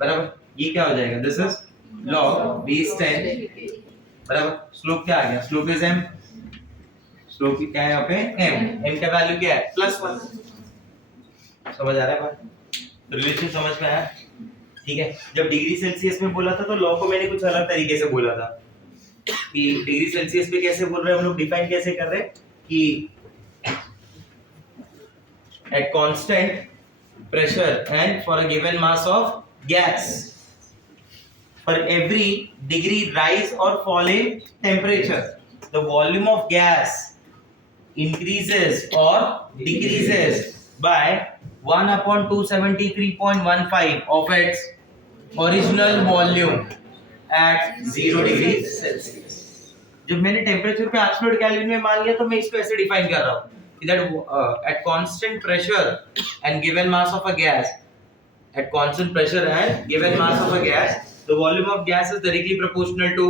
बराबर। ये क्या हो जाएगा, दिस इज log base 10, बराबर। स्लोप क्या आ गया, स्लोप इज m, स्लोप क्या है यहाँ पे m, m का वैल्यू क्या है, +1। समझ आ रहा है बात? रिलेशन समझ में आया? ठीक है। जब डिग्री सेल्सियस में बोला था तो लॉ को मैंने कुछ अलग तरीके से बोला था कि डिग्री सेल्सियस पे कैसे बोल रहे हैं हम लोग, डिफाइन कैसे कर रहे हैं कि at constant pressure and for a given mass of gas for every degree rise और fall in temperature the volume of gas increases or decreases by 1/273.15 of its original volume at 0 degree Celsius। जब मैंने temperature पे absolute kelvin में मान लिया तो मैं इसको ऐसे डिफाइन कर रहा हूँ कि that at constant pressure and given mass of a gas, at constant pressure and given mass of a gas, the volume of gas is directly proportional to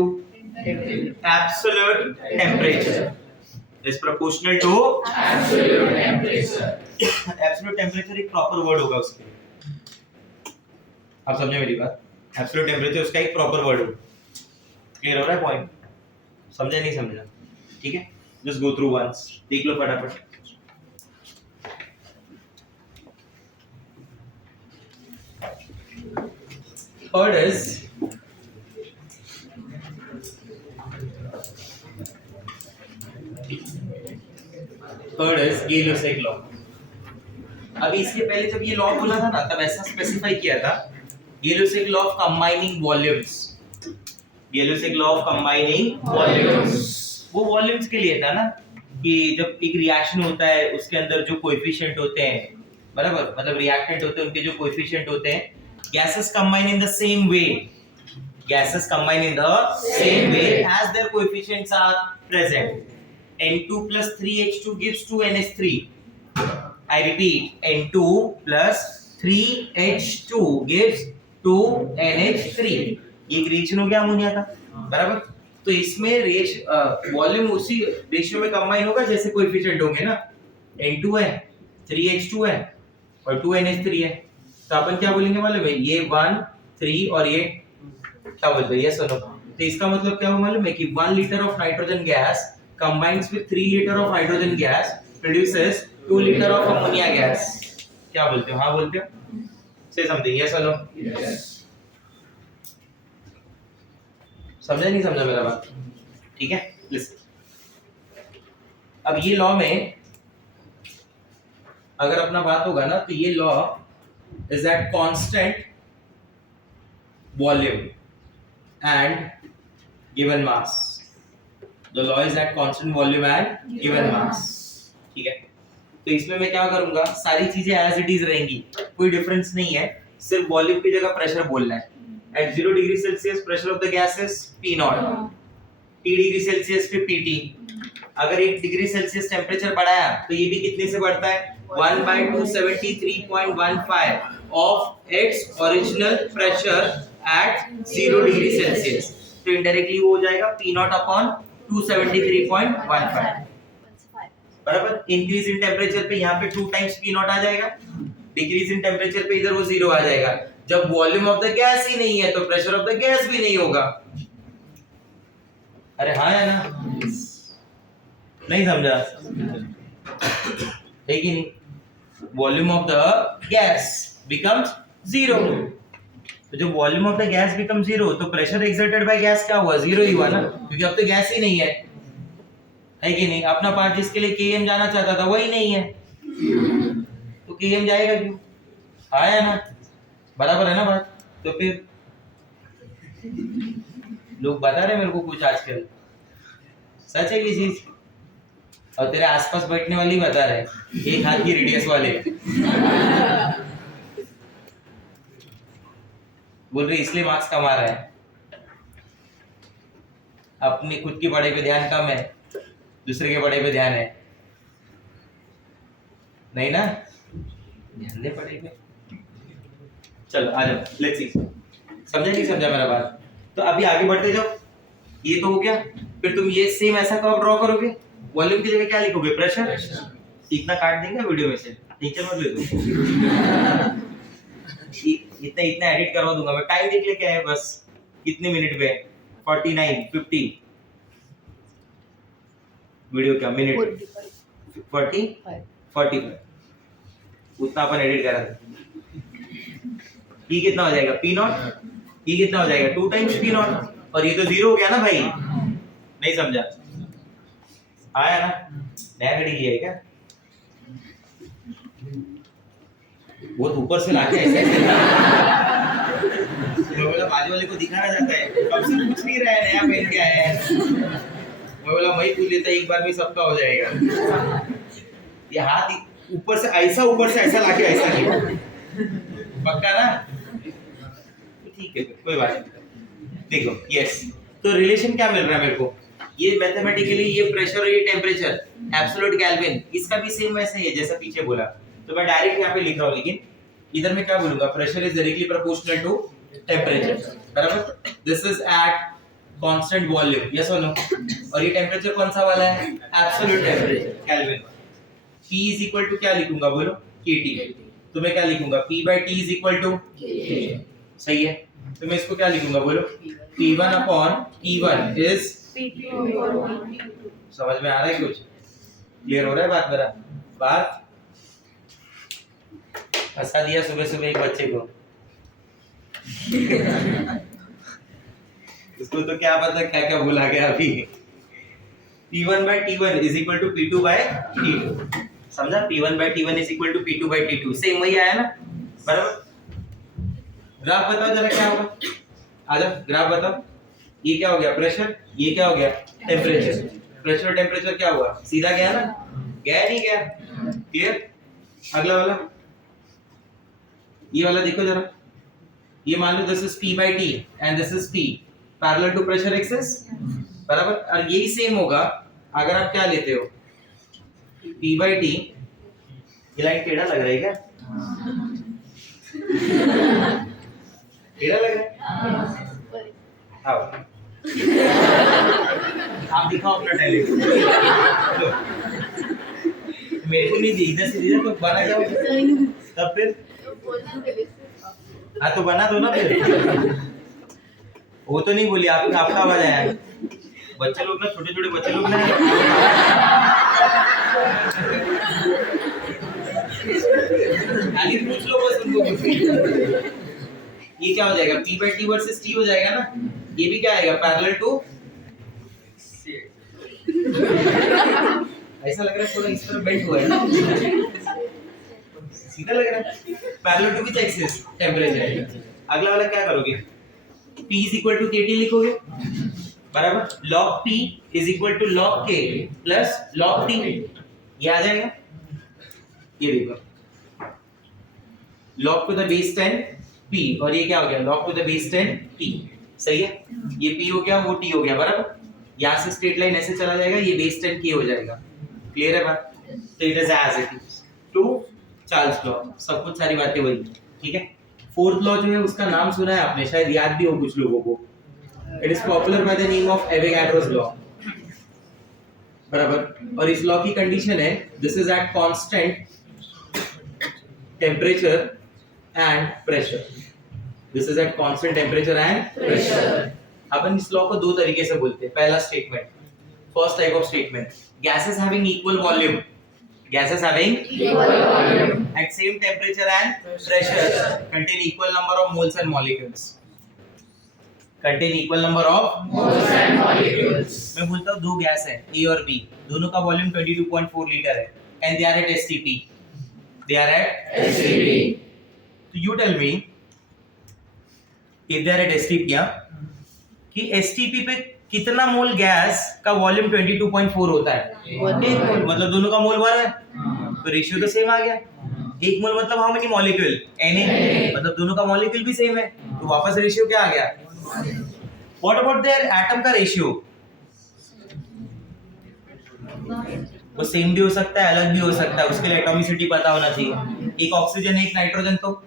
absolute temperature, is proportional to absolute temperature। absolute temperature एक proper word होगा उसके लिए, आप समझे मेरी बात? absolute temperature उसका एक प्रॉपर वर्ड होगा। क्लियर हो रहा है पॉइंट? समझे नहीं समझा? ठीक है, जस्ट गो थ्रू वंस, देख लो फटाफट। Third is Gay Lussac law. अभी इसके पहले जब ये लॉ बोला था ना तब ऐसा स्पेसिफाई किया था, Gay Lussac law of combining volumes, Gay Lussac law of combining volumes. वो वॉल्यूम्स के लिए था ना कि जब एक रिएक्शन होता है उसके अंदर जो कोएफिशिएंट होते हैं, बराबर, मतलब रिएक्टेंट होते हैं उनके जो कोएफिशिएंट होते हैं, gases combine in the same way, gases combine in the same way as their coefficients are present। N2 plus 3H2 gives 2NH3। I repeat, N2 plus 3H2 gives 2NH3। ये reaction हो गया ammonia का, बराबर। तो इसमें volume उसी ratio में combine होगा जैसे कोएफिशिएंट होंगे ना, N2 है, 3H2 है और 2NH3 है। तो अपन क्या बोलेंगे मालूम है, ये 1 3 और ये क्या बोलते हैं, यस और नो। तो इसका मतलब क्या हुआ मालूम है कि 1 litre of nitrogen gas combines with 3 litre of hydrogen gas produces 2 litre of ammonia gas. क्या बोलते हो, हाँ बोलते हो, से समथिंग, यस और नो? यस। समझा नहीं समझा मेरा बात? ठीक है, लिसन। अब ये लॉ में अगर अपना बात होगा ना तो ये law is at constant volume and given mass, the law is at constant volume and given mass। ठीक है, तो इसमें मैं क्या करूंगा, सारी चीजें एज इट इज रहेंगी, कोई डिफरेंस नहीं है, सिर्फ वॉल्यूम की जगह प्रेशर बोलना है। At 0 degree Celsius pressure of the gas is P0, T degree Celsius पे PT। अगर 1 डिग्री सेल्सियस टेम्परेचर बढ़ाया तो ये भी कितने से बढ़ता है, 1/273.15 of its original pressure at 0 degree Celsius. तो इनडायरेक्टली वो हो जाएगा P0 अपॉन 273.15, बराबर। इंक्रीज इन टेम्परेचर पे यहाँ पे 2 टाइम्स P0 आ जाएगा, डिक्रीज इन टेम्परेचर पे इधर वो 0 आ जाएगा। जब वॉल्यूम ऑफ द गैस ही नहीं है तो प्रेशर ऑफ द गैस भी नहीं होगा। अरे हाँ है ना, नहीं समझा है कि नहीं? Volume of the gas becomes 0। तो जब volume of the gas become 0 तो प्रेशर एक्सर्टेड बाय गैस क्या हुआ, 0 ही हुआ ना, क्योंकि अब तो गैस ही नहीं है कि नहीं? अपना पार्ट जिसके लिए Km जाना चाहता था वही नहीं है, तो Km जाएगा क्यों, आया ना, बराबर है ना बात? तो फिर लोग बता रहे मेरे को कुछ आजकल, सच है ये चीज, और तेरे आसपास बैठने वाली बता रहे एक हाथ की रेडियस वाले बोल रहे इसलिए मार्क्स कमा रहा है, अपनी खुद की पढ़ाई पे ध्यान कम है, दूसरे के पढ़ाई पे ध्यान है नहीं ना, ध्यान दे पढ़ाई पे। चलो आ जाओ, लेट्स सी समझा नहीं समझा मेरा बात। तो अभी आगे बढ़ते जाओ, ये तो हो गया, फिर तुम ये सेम ऐसा कर्व ड्रॉ करोगे, वॉल्यूम की जगह क्या लिखोगे, प्रेशर। इतना काट देंगे वीडियो में से, टीचर मत ले दो इतना इतना एडिट करवा दूंगा मैं। टाइम देख ले क्या है बस, कितने मिनट पे 49 50 वीडियो क्या मिनट 45 उतना अपन एडिट करा था। ई कितना हो जाएगा पी नॉट, ई कितना हो जाएगा 2 टाइम्स पी नॉट, और ये तो 0 हो गया ना भाई, नहीं समझा आया ना, नया घड़ी लिया है क्या, बहुत ऊपर से लाके ऐसे बोला बाजू वाले को दिखाना चाहता है, अब से कुछ नहीं रहा है, नया पहन के आया है, मैं बोला वही पूछ लेता एक बार में सबका हो जाएगा। ये हाथ ऊपर से ऐसा लाके ऐसा किया, पक्का ना, ठीक है कोई बात नहीं। देखो यस, तो रिलेशन क्या मिल रहा है मेरे को, ये मैथमेटिकली ये प्रेशर और ये टेम्परेचर एब्सोल्यूट केल्विन, इसका भी सेम वैसे ही है जैसा पीछे बोला, तो मैं डायरेक्ट यहाँ पे लिख रहा हूँ, लेकिन इधर मैं क्या बोलूंगा, pressure is directly proportional to temperature, बराबर, this is at constant volume, yes और नो, और ये टेम्परेचर कौन सा वाला है, absolute temperature kelvin. P is equal to क्या लिखूंगा बोलो, kT, तो मैं क्या लिखूंगा P/T is equal to kT, सही है, तो मैं इसको क्या लिखूंगा बोलो, P1 अपॉन T1 इज, समझ में आ रहा है कुछ, क्लियर हो रहा है बात, मेरा बात हंसा दिया सुबह सुबह एक बच्चे को इसको तो क्या पता क्या क्या भूला गया अभी। P1/T1 is equal to P2/T2, समझा, P1/T1 is equal to P2/T2, same वही आया ना, बराबर। ग्राफ बताओ जरा क्या होगा, आ जाओ ग्राफ बताओ, ये क्या हो गया प्रेशर, ये क्या हो गया टेम्परेचर, प्रेशर टेम्परेचर क्या हुआ, सीधा गया ना, गया नहीं गया, क्लियर। अगला वाला, ये वाला देखो जरा, ये मान लो this is P/T and this is P parallel to pressure axis, बराबर, और यही सेम होगा अगर आप क्या लेते हो P/T, ये लाइन टेढ़ा लग रहा है क्या, टेढ़ा लग रहा है, आओ आप दिखाओ अपना टैलेंट, मेरे को नहीं दी, इधर से इधर तो बना क्या, तब फिर हाँ तो बना दो ना फिर, वो तो नहीं बोली आप, आपका आवाज आया, बच्चे लोग ना, छोटे छोटे बच्चे लोग ना खाली पूछ लो बस उनको, ये क्या हो जाएगा P/T वर्सेस T हो जाएगा ना, ये भी क्या आएगा पैरेलल टू, ऐसा लग रहा है थोड़ा इस तरफ बेंड हुआ है, सीधा लग रहा है, parallel to which axis, temperature. अगला वाला क्या करोगे, P is equal to kT लिखोगे, बराबर, log P is equal to log K plus log T, ये आ जाएगा, ये देखो log to the base 10 P, और ये क्या हो गया log to the base 10 T, सही है, ये P हो गया, वो T हो गया, बराबर, यहाँ से स्ट्रेट लाइन ऐसे चला जाएगा, ये बेस 10 K हो जाएगा, क्लियर है बात, तो it is as it is to Charles law, सब कुछ सारी बातें वही, ठीक है। फोर्थ लॉ जो है उसका नाम सुना है आपने, शायद याद भी हो कुछ लोगों को, it is popular by the name of Avogadro's law, बराबर, और इस लॉ की कंडीशन है this is at constant temperature and pressure, this is at constant temperature and pressure. अपन इस लॉ को दो तरीके से बोलते हैं, पहला statement, first type of statement, gases having equal volume, gases having equal volume at same temperature and pressure contain equal number of moles and molecules, contain equal number of moles and molecules। मैं बोलता हूँ दो gas है A और B, दोनों का volume 22.4 litre है and they are at STP, they are at STP, so you tell me if they are at STP, कि STP पे कितना मोल गैस का वॉल्यूम 22.4 होता है? 1 मोल, मतलब दोनों का मोल 1 है, तो रेशियो तो सेम आ गया। 1 मोल मतलब हाउ मेनी मॉलिक्यूल? Na, मतलब दोनों का मॉलिक्यूल भी सेम है, तो वापस रेशियो क्या आ गया? व्हाट अबाउट देयर एटम का रेशियो? वो सेम भी हो सकता है, अलग भी हो सकता है, उसके लिए एटॉमिसिटी पता होना चाहिए। एक ऑक्सीजन एक नाइट्रोजन तो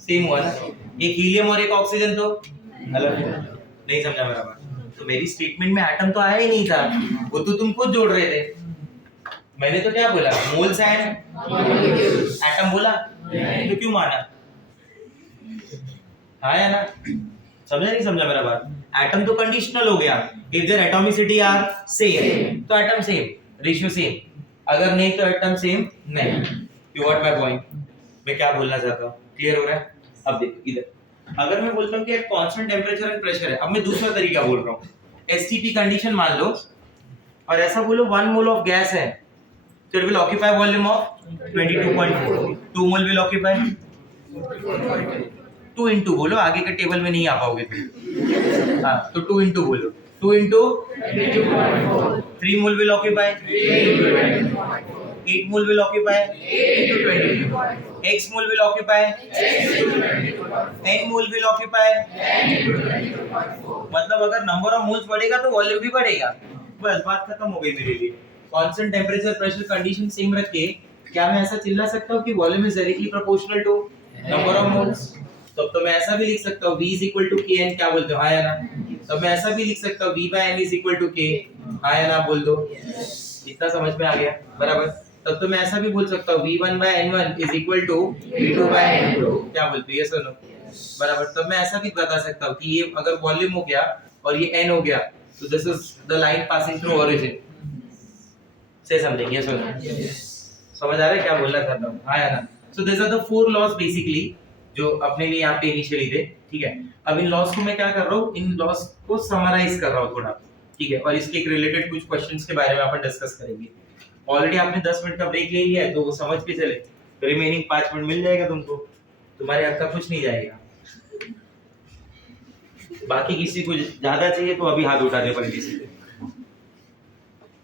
सेम हुआ ना, एक हीलियम और एक ऑक्सीजन तो अलग हुआ। नहीं समझा मेरा बात? तो मेरी स्टेटमेंट में एटम तो आया ही नहीं था, वो तो तुम खुद जोड़ रहे थे। मैंने तो क्या बोला? मोल्स हैं, एटम बोला, तो क्यों माना? हाँ या ना? समझा नहीं समझा मेरा बात? एटम तो कंडीशनल हो गया, if there atomicity are same तो एटम सेम, रेशियो सेम, अगर नहीं तो एटम सेम नहीं। You got my point? मैं क्या बोलना चाहता हूँ, क्लियर हो रहा है? अब देखो इधर, अगर मैं बोलता हूँ कि at constant temperature and pressure है, अब मैं दूसरा तरीका बोल रहा हूँ, एसटीपी कंडीशन मान लो और ऐसा बोलो 1 मोल ऑफ गैस है, so it will occupy volume of 22.4, 2 mole will occupy 2 into बोलो, आगे के टेबल में नहीं आ पाओगे तुम। हाँ, तो 2 into बोलो, 2 into 3 mole will occupy 8 mole will occupy x mole will occupy n mole will occupy, मतलब अगर नंबर ऑफ मोल्स बढ़ेगा तो वॉल्यूम भी बढ़ेगा। बस बात खत्म हो गई मेरे लिए। Constant temperature pressure condition same रख के क्या मैं ऐसा चिल्ला सकता हूँ कि volume is directly proportional to number of moles? तो मैं ऐसा भी लिख सकता हूँ v is equal to kn, क्या बोलते हो? हाँ या ना? तब मैं ऐसा भी लिख सकता हूँ v by n is equal to k, हाँ या ना? बोल दो। इतना समझ में आ गया? बराबर। तब तो मैं ऐसा भी बोल सकता हूँ v1 by n1 is equal to v2 by n2, क्या बोलते हो? ये सुनो, बराबर। तब मैं ऐसा भी बता सकता हूँ कि ये अगर वॉल्यूम हो गया और ये n हो गया, तो this is the line passing through origin से समझेंगे। सुनो, समझ आ रहा है क्या बोलना चाहता हूँ? हाँ या ना? So this are the 4 laws basically जो अपने लिए यहाँ पे इनिशियली थे, ठीक है। अब इन लॉस को मैं क्या कर रहा हूँ, इन लॉस को समराइज कर रहा हूँ थोड़ा, ठीक है, और इसके रिलेटेड कुछ क्वेश्चंस के बारे में अपन डिस्कस करेंगे। ऑलरेडी आपने 10 मिनट का ब्रेक ले लिया है, तो वो समझ के चले, रिमेनिंग 5 मिनट मिल जाएगा तुमको, तुम्हारे हाथ का कुछ नहीं जाएगा। बाकी किसी को ज्यादा चाहिए तो अभी हाथ उठा दे पर किसी से,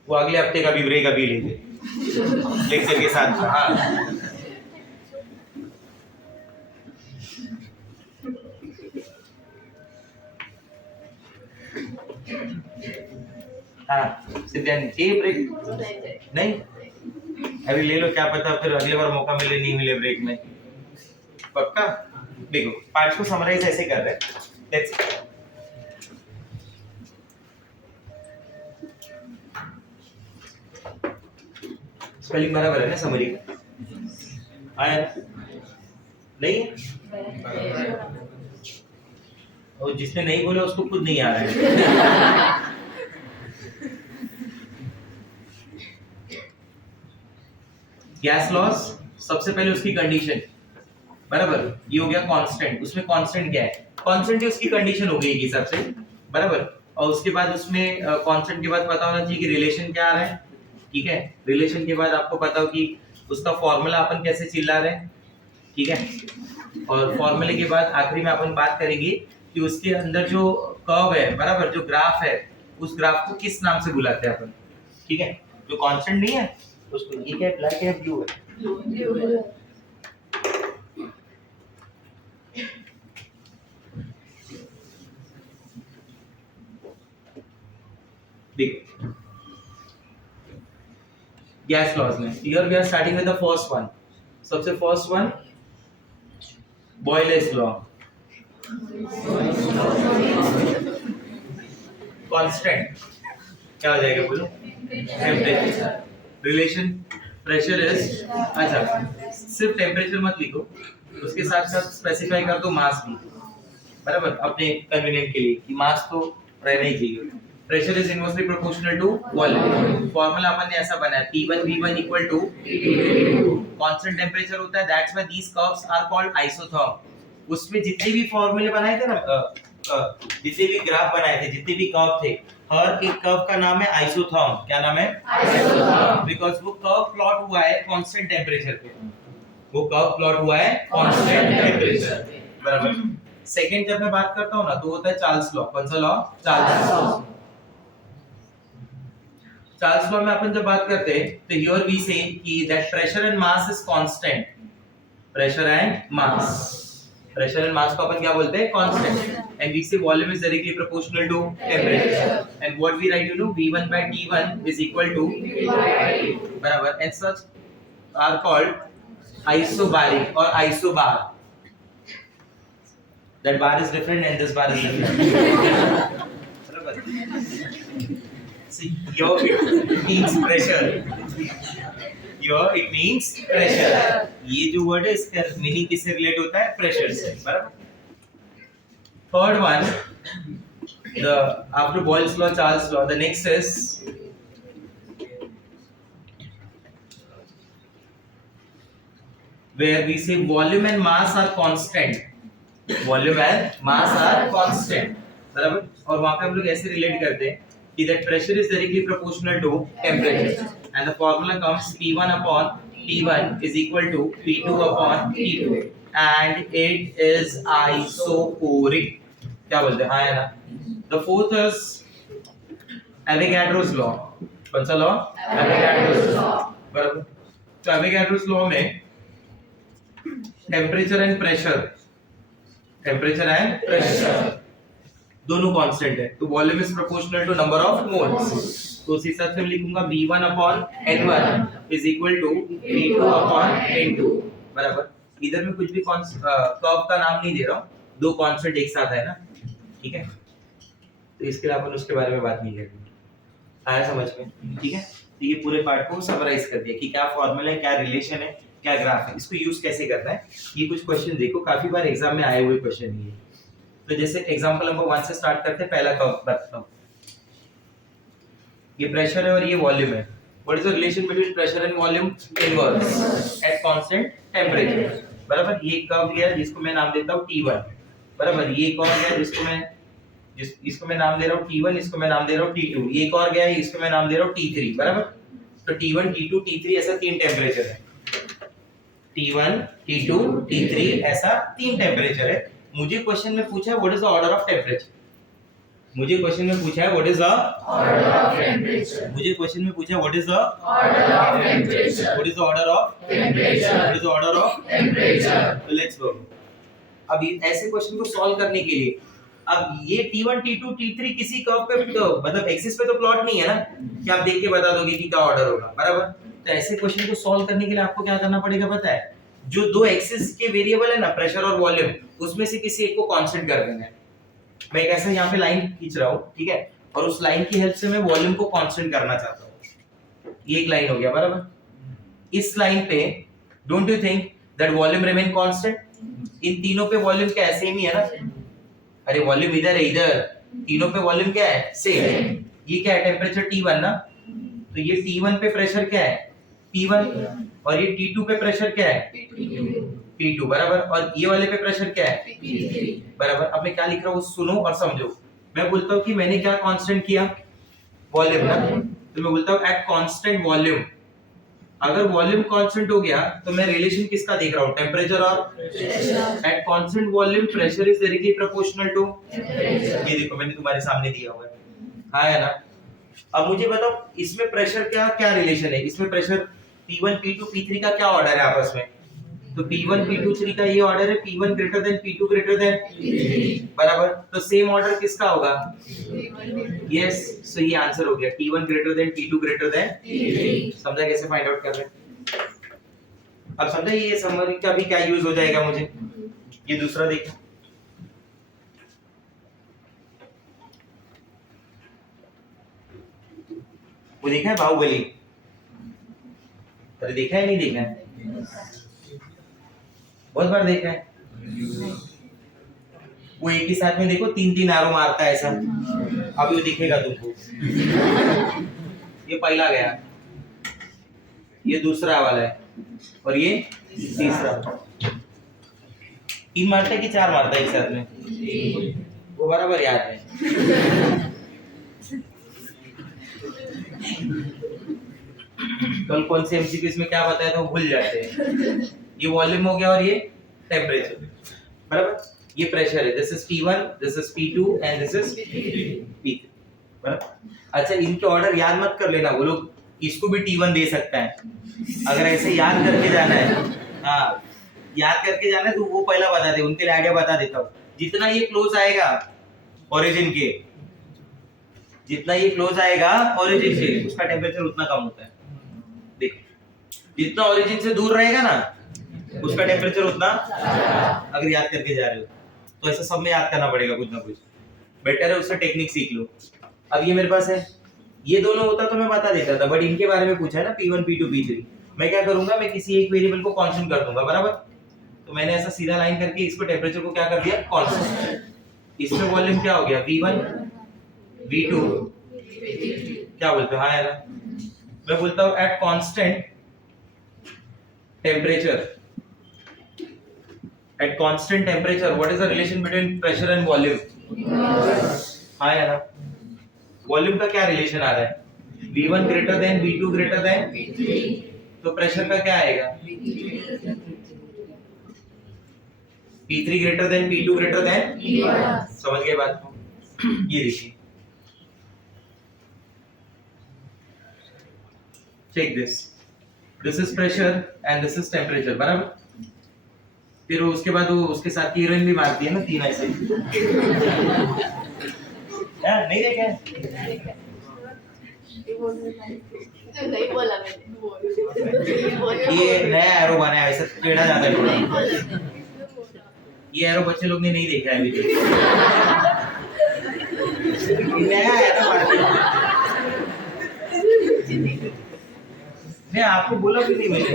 वो अगले हफ्ते का भी ब्रेक अभी ले ले लेक्चर के साथ। हाँ, हाँ सिद्धांत चाहिए ब्रेक? नहीं, अभी ले लो, क्या पता फिर अगले बार मौका मिले नहीं मिले ब्रेक में। पक्का? देखो पार्ट्स को समराइज ऐसे कर रहे हैं, लेट्स स्पेलिंग बराबर है ना? समरी आया नहीं? और जिसने नहीं बोला उसको खुद नहीं आ रहा है। गैस लॉस, सबसे पहले उसकी कंडीशन, बराबर, ये हो गया कांस्टेंट, उसमें कांस्टेंट क्या है? कांस्टेंट ही उसकी कंडीशन हो गई एक हिसाब से, बराबर। और उसके बाद उसमें कांस्टेंट के बाद पता होना चाहिए कि रिलेशन क्या आ रहा है, ठीक है। रिलेशन के बाद आपको पता हो कि उसका फॉर्मूला अपन कैसे चिल्ला रहे हैं, ठीक है। और फॉर्मूले के बाद आखिरी में अपन बात करेंगे कि उसके अंदर जो कर्व है, बराबर, जो ग्राफ है, उस ग्राफ को किस नाम से बुलाते हैं अपन, ठीक है। जो कांस्टेंट नहीं है उसको, ये क्या है, ब्लैक है, ब्लू है? देखो गैस लॉज में here we are starting with the first one. सबसे first one Boyle's law, constant क्या हो जाएगा बोलो? टेम्परेचर, रिलेशन प्रेशर इज, अच्छा सिर्फ टेम्परेचर मत लिखो, उसके साथ साथ स्पेसिफाई कर दो मास भी, बराबर, अपने कन्वीनियंट के लिए कि मास तो रहना ही चाहिए। Pressure is inversely proportional to volume, formula अपन ने ऐसा बनाया P1 V1 equal to constant temperature होता है, that's why these curves are called isotherm. उसमें जितने भी फार्मूले बनाए थे ना, जितने भी ग्राफ बनाए थे, जितने भी कर्व थे, हर एक कर्व का नाम है आइसोथर्म। क्या नाम है? आइसोथर्म, बिकॉज़ वो कर्व प्लॉट हुआ है कांस्टेंट टेम्परेचर पे, वो कर्व प्लॉट हुआ है कांस्टेंट टेम्परेचर, बराबर। सेकंड जब मैं बात करता हूँ ना तो होता है चार्ल्स लॉ। कौन सा law? Charles law. Charles law में अपन जब बात करते हैं तो हियर वी से कि that pressure and mass is constant. Pressure and mass, pressure and mass को अपन क्या बोलते हैं? Constant. And we say volume is directly proportional to temperature. And what we write, you know, v1 by t1 is equal to बराबर, and such are called isobaric or isobar. That bar is different and this bar is different. See, here it means pressure. Here it means pressure. ये जो word है इसका meaning किससे relate होता है? Pressure से, बराबर। Third one, the after Boyle's law, Charles law, the next is where we say volume and mass are constant. Volume and mass are constant, बराबर। और वहां पे हम लोग ऐसे रिलेट करते हैं कि that pressure is directly proportional to temperature and the formula comes P1 upon T1 is equal to P2 upon T2 and it is isobaric। क्या बोलते हैं? हाँ है ना। The fourth is Avogadro's law। कौन सा law? Avogadro's law, बराबर। तो Avogadro's law में टेम्परेचर एंड प्रेशर दोनों कांस्टेंट है, तो volume is proportional to number of moles. तो उस हिसाब से मैं लिखूंगा V1 upon N1 is equal to V2 upon N2, बराबर। इधर में कुछ भी कर्व का नाम नहीं दे रहा हूँ, दो कांस्टेंट एक साथ है ना, ठीक है। तो इसके लिए अपन उसके बारे में बात नहीं करेंगे। आया समझ में? ठीक है। तो ये पूरे पार्ट को समराइज कर दिया कि क्या फॉर्मूला है, क्या रिलेशन है, क्या ग्राफ है, इसको यूज कैसे करना है। ये कुछ क्वेश्चन देखो, काफी बार एग्जाम में आए हुए क्वेश्चन ये। तो जैसे एग्जांपल नंबर 1 से स्टार्ट करते हैं। पहला कर्व बताता हूं, ये प्रेशर है और ये वॉल्यूम है। What is the relation between pressure and volume? Inverse at constant temperature, बराबर। ये कर्व लिया जिसको मैं नाम देता हूं T1, बराबर। ये एक और है इसको मैं नाम दे रहा हूं T1, इसको मैं नाम दे रहा हूं T2। ये एक और गया है, इसको मैं नाम दे रहा हूं T3, बराबर। तो T1 T2 T3 ऐसा तीन टेंपरेचर है। T1 T2 T3 ऐसा तीन टेंपरेचर है। मुझे क्वेश्चन में पूछा है what is the order of temperature. मुझे क्वेश्चन में पूछा है what is the order of temperature. मुझे क्वेश्चन में पूछा है what is the order of temperature. What is the order of temperature. What is the order of temperature. तो let's go. अब ऐसे क्वेश्चन को सॉल्व करने के लिए, अब ये T1 T2 T3 किसी कर्व पे तो मतलब एक्सिस पे तो प्लॉट नहीं है ना कि आप देख के बता दोगे कि क्या ऑर्डर होगा, बराबर। तो ऐसे क्वेश्चन को सॉल्व करने के लिए आपको क्या करना पड़ेगा पता है? जो दो एक्सिस के वेरिएबल है ना, प्रेशर और वॉल्यूम, उसमें से किसी एक को कांस्टेंट कर देना है। मैं एक ऐसा यहाँ पे लाइन खींच रहा हूँ, ठीक है, और उस लाइन की हेल्प से मैं वॉल्यूम को कांस्टेंट करना चाहता हूँ। ये एक लाइन हो गया, बराबर। इस लाइन पे don't you think that volume remain constant? इन तीनों पे वॉल्यूम क्या है? सेम ही है ना। अरे वॉल्यूम इधर है, इधर तीनों पे वॉल्यूम क्या है? सेम। ये क्या है? टेम्परेचर T1 ना, तो ये T1 पे प्रेशर क्या है? P1, और ये T2 पे प्रेशर क्या है? P2, बराबर। और ये वाले पे प्रेशर क्या है? P3, बराबर। अब मैं क्या लिख रहा हूँ सुनो और समझो। मैं बोलता हूँ कि मैंने क्या कांस्टेंट किया? वॉल्यूम ना। तो मैं बोलता हूँ एट कांस्टेंट वॉल्यूम, अगर वॉल्यूम कांस्टेंट हो गया तो मैं रिलेशन किसका देख रहा हूँ? टेम्परेचर और at constant volume pressure is directly proportional to temperature. ये देखो मैंने तुम्हारे सामने दिया हुआ है, हाँ है ना। अब मुझे बताओ इसमें प्रेशर क्या क्या रिलेशन है? इसमें प्रेशर P1 P2 P3 का क्या ऑर्डर है आपस में? तो P1 P2 3 का ये ऑर्डर है, P1 greater than P2 greater than P3, बराबर। तो सेम ऑर्डर किसका होगा? यस, सो ये आंसर हो गया T1 greater than T2 greater than P3। समझा कैसे फाइंड आउट कर रहे हैं? अब समझा ये समरी का भी क्या यूज हो जाएगा मुझे। ये दूसरा देखो, वो देखा है बाहुबली? अरे देखा है नहीं देखा है? बहुत बार देखा है। वो एक ही साथ में देखो तीन तीन आरो मारता है ऐसा। अभी वो दिखेगा तुमको। ये पहला गया, ये दूसरा वाला है, और ये तीसरा। तीन मारता है कि चार मारता है एक साथ में? वो बराबर याद है। कल कौन से एमसीक्यूज में क्या बताया था वो भूल जाते हैं। ये वॉल्यूम हो गया और ये टेम्परेचर, बराबर। ये प्रेशर है, this is P1, this is P2 and this is P3, बराबर। अच्छा, इनके ऑर्डर याद मत कर लेना, वो लोग इसको भी T1 दे सकता है, अगर ऐसे याद करके जाना है। हाँ, याद करके जाना है तो वो पहला बता दे, उनके लिए आइडिया बता देता हूँ। जितना ये क्लोज आएगा ओरिजिन के, जितना ये क्लोज आएगा ओरिजिन से, उसका टेम्परेचर उतना कम होता है। देख, जितना ओरिजिन से दूर रहेगा ना, उसका टेम्परेचर उतना, अगर याद करके जा रहे हो तो ऐसा सब में याद करना पड़ेगा कुछ ना कुछ, बेटर है उससे टेक्निक सीख लो। अब ये मेरे पास है, ये दोनों होता तो मैं बता देता था, बट इनके बारे में पूछा है ना, P1 P2 P3, मैं क्या करूंगा, मैं किसी एक वेरिएबल को कांस्टेंट कर दूंगा, बराबर। तो मैंने ऐसा सीधा लाइन करके इसको टेम्परेचर को क्या कर दिया, कांस्टेंट। इसमें वॉल्यूम क्या हो गया, V1 V2, क्या बोलते हो, हाँ यार, मैं बोलता हूँ eight constant temperature, at constant temperature what is the relation between pressure and volume, हाँ यार, वॉल्यूम का क्या रिलेशन आ रहा है, V1 greater than V2 greater than V3, तो प्रेशर का क्या आएगा, P3 greater than P2 greater than P1, समझ गए बात को। ये देखिए, check this is pressure and this is temperature, बराबर। फिर उसके बाद वो उसके साथ हीरोइन भी मारती है ना, तीन ऐसे। यार नहीं देखे, नहीं बोला मैंने, ये नया एरो बना है, ऐसा टेढ़ा जाता है थोड़ा। ये एरो बच्चे लोग ने नहीं देखा है अभी तक, नया एरो मैं आपको बोला भी नहीं मैंने।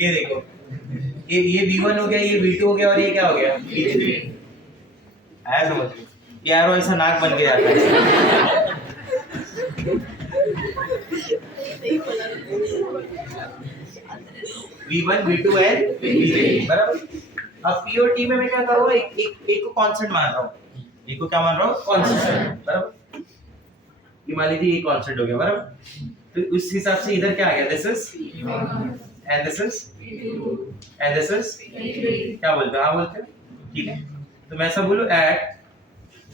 ये देखो, ये V1 हो गया, ये V2 हो गया, और ये क्या हो गया, V3, आया समझ में। ये एरो ऐसा नाक बन के जाता है। V1 V2 है V3, बराबर। अब P और T में मैं क्या कर रहा हूँ, एक को कांस्टेंट मान रहा हूँ, एक को क्या मान रहा हूँ, कांस्टेंट, बराबर। ये मान लीजिए ये कांस्टेंट हो गया, बराबर। तो उस हिसाब से इधर क्या आ गया, this is and this is and this is, क्या बोलते हो, हाँ बोलते हो, ठीक है। तो मैं ऐसा बोलूं, at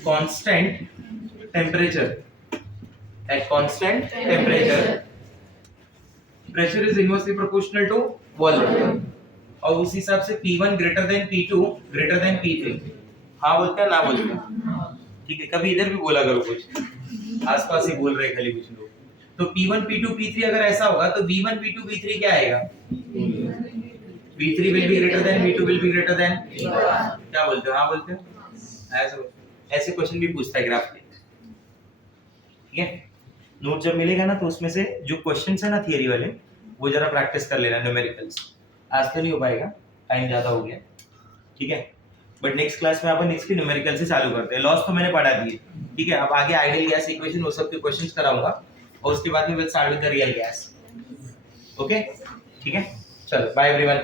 constant temperature, at constant temperature pressure is inversely proportional to volume, और उस हिसाब से P1 greater than P2 greater than P3, हाँ बोलते हैं ना बोलते हैं, ठीक है। कभी इधर भी बोला करो, कुछ आसपास ही बोल रहे खाली कुछ लोग। तो P1 P2 P3 अगर ऐसा होगा तो V1 V2 V3 क्या आएगा, V3 will be greater than V2 will be greater than, क्या बोलते हो, हाँ बोलते हो। ऐसे क्वेश्चन भी पूछता है ग्राफ के, ठीक है। नोट जब मिलेगा ना तो उसमें से जो क्वेश्चंस है ना थियरी वाले, वो जरा प्रैक्टिस कर लेना, न्यूमेरिकल्स। आज तो नहीं हो पाएगा, टाइम ज्यादा हो गया, ठीक है। बट नेक्स्ट क्लास में अपन इसकी न्यूमेरिकल से चालू करते हैं। लॉस तो मैंने पढ़ा दिए, ठीक है। अब आगे आइडियल गैस इक्वेशन वो सब के क्वेश्चंस कराऊंगा, और उसके बाद में will start with the real gas, okay, ठीक है। चलो, बाय एवरीवन।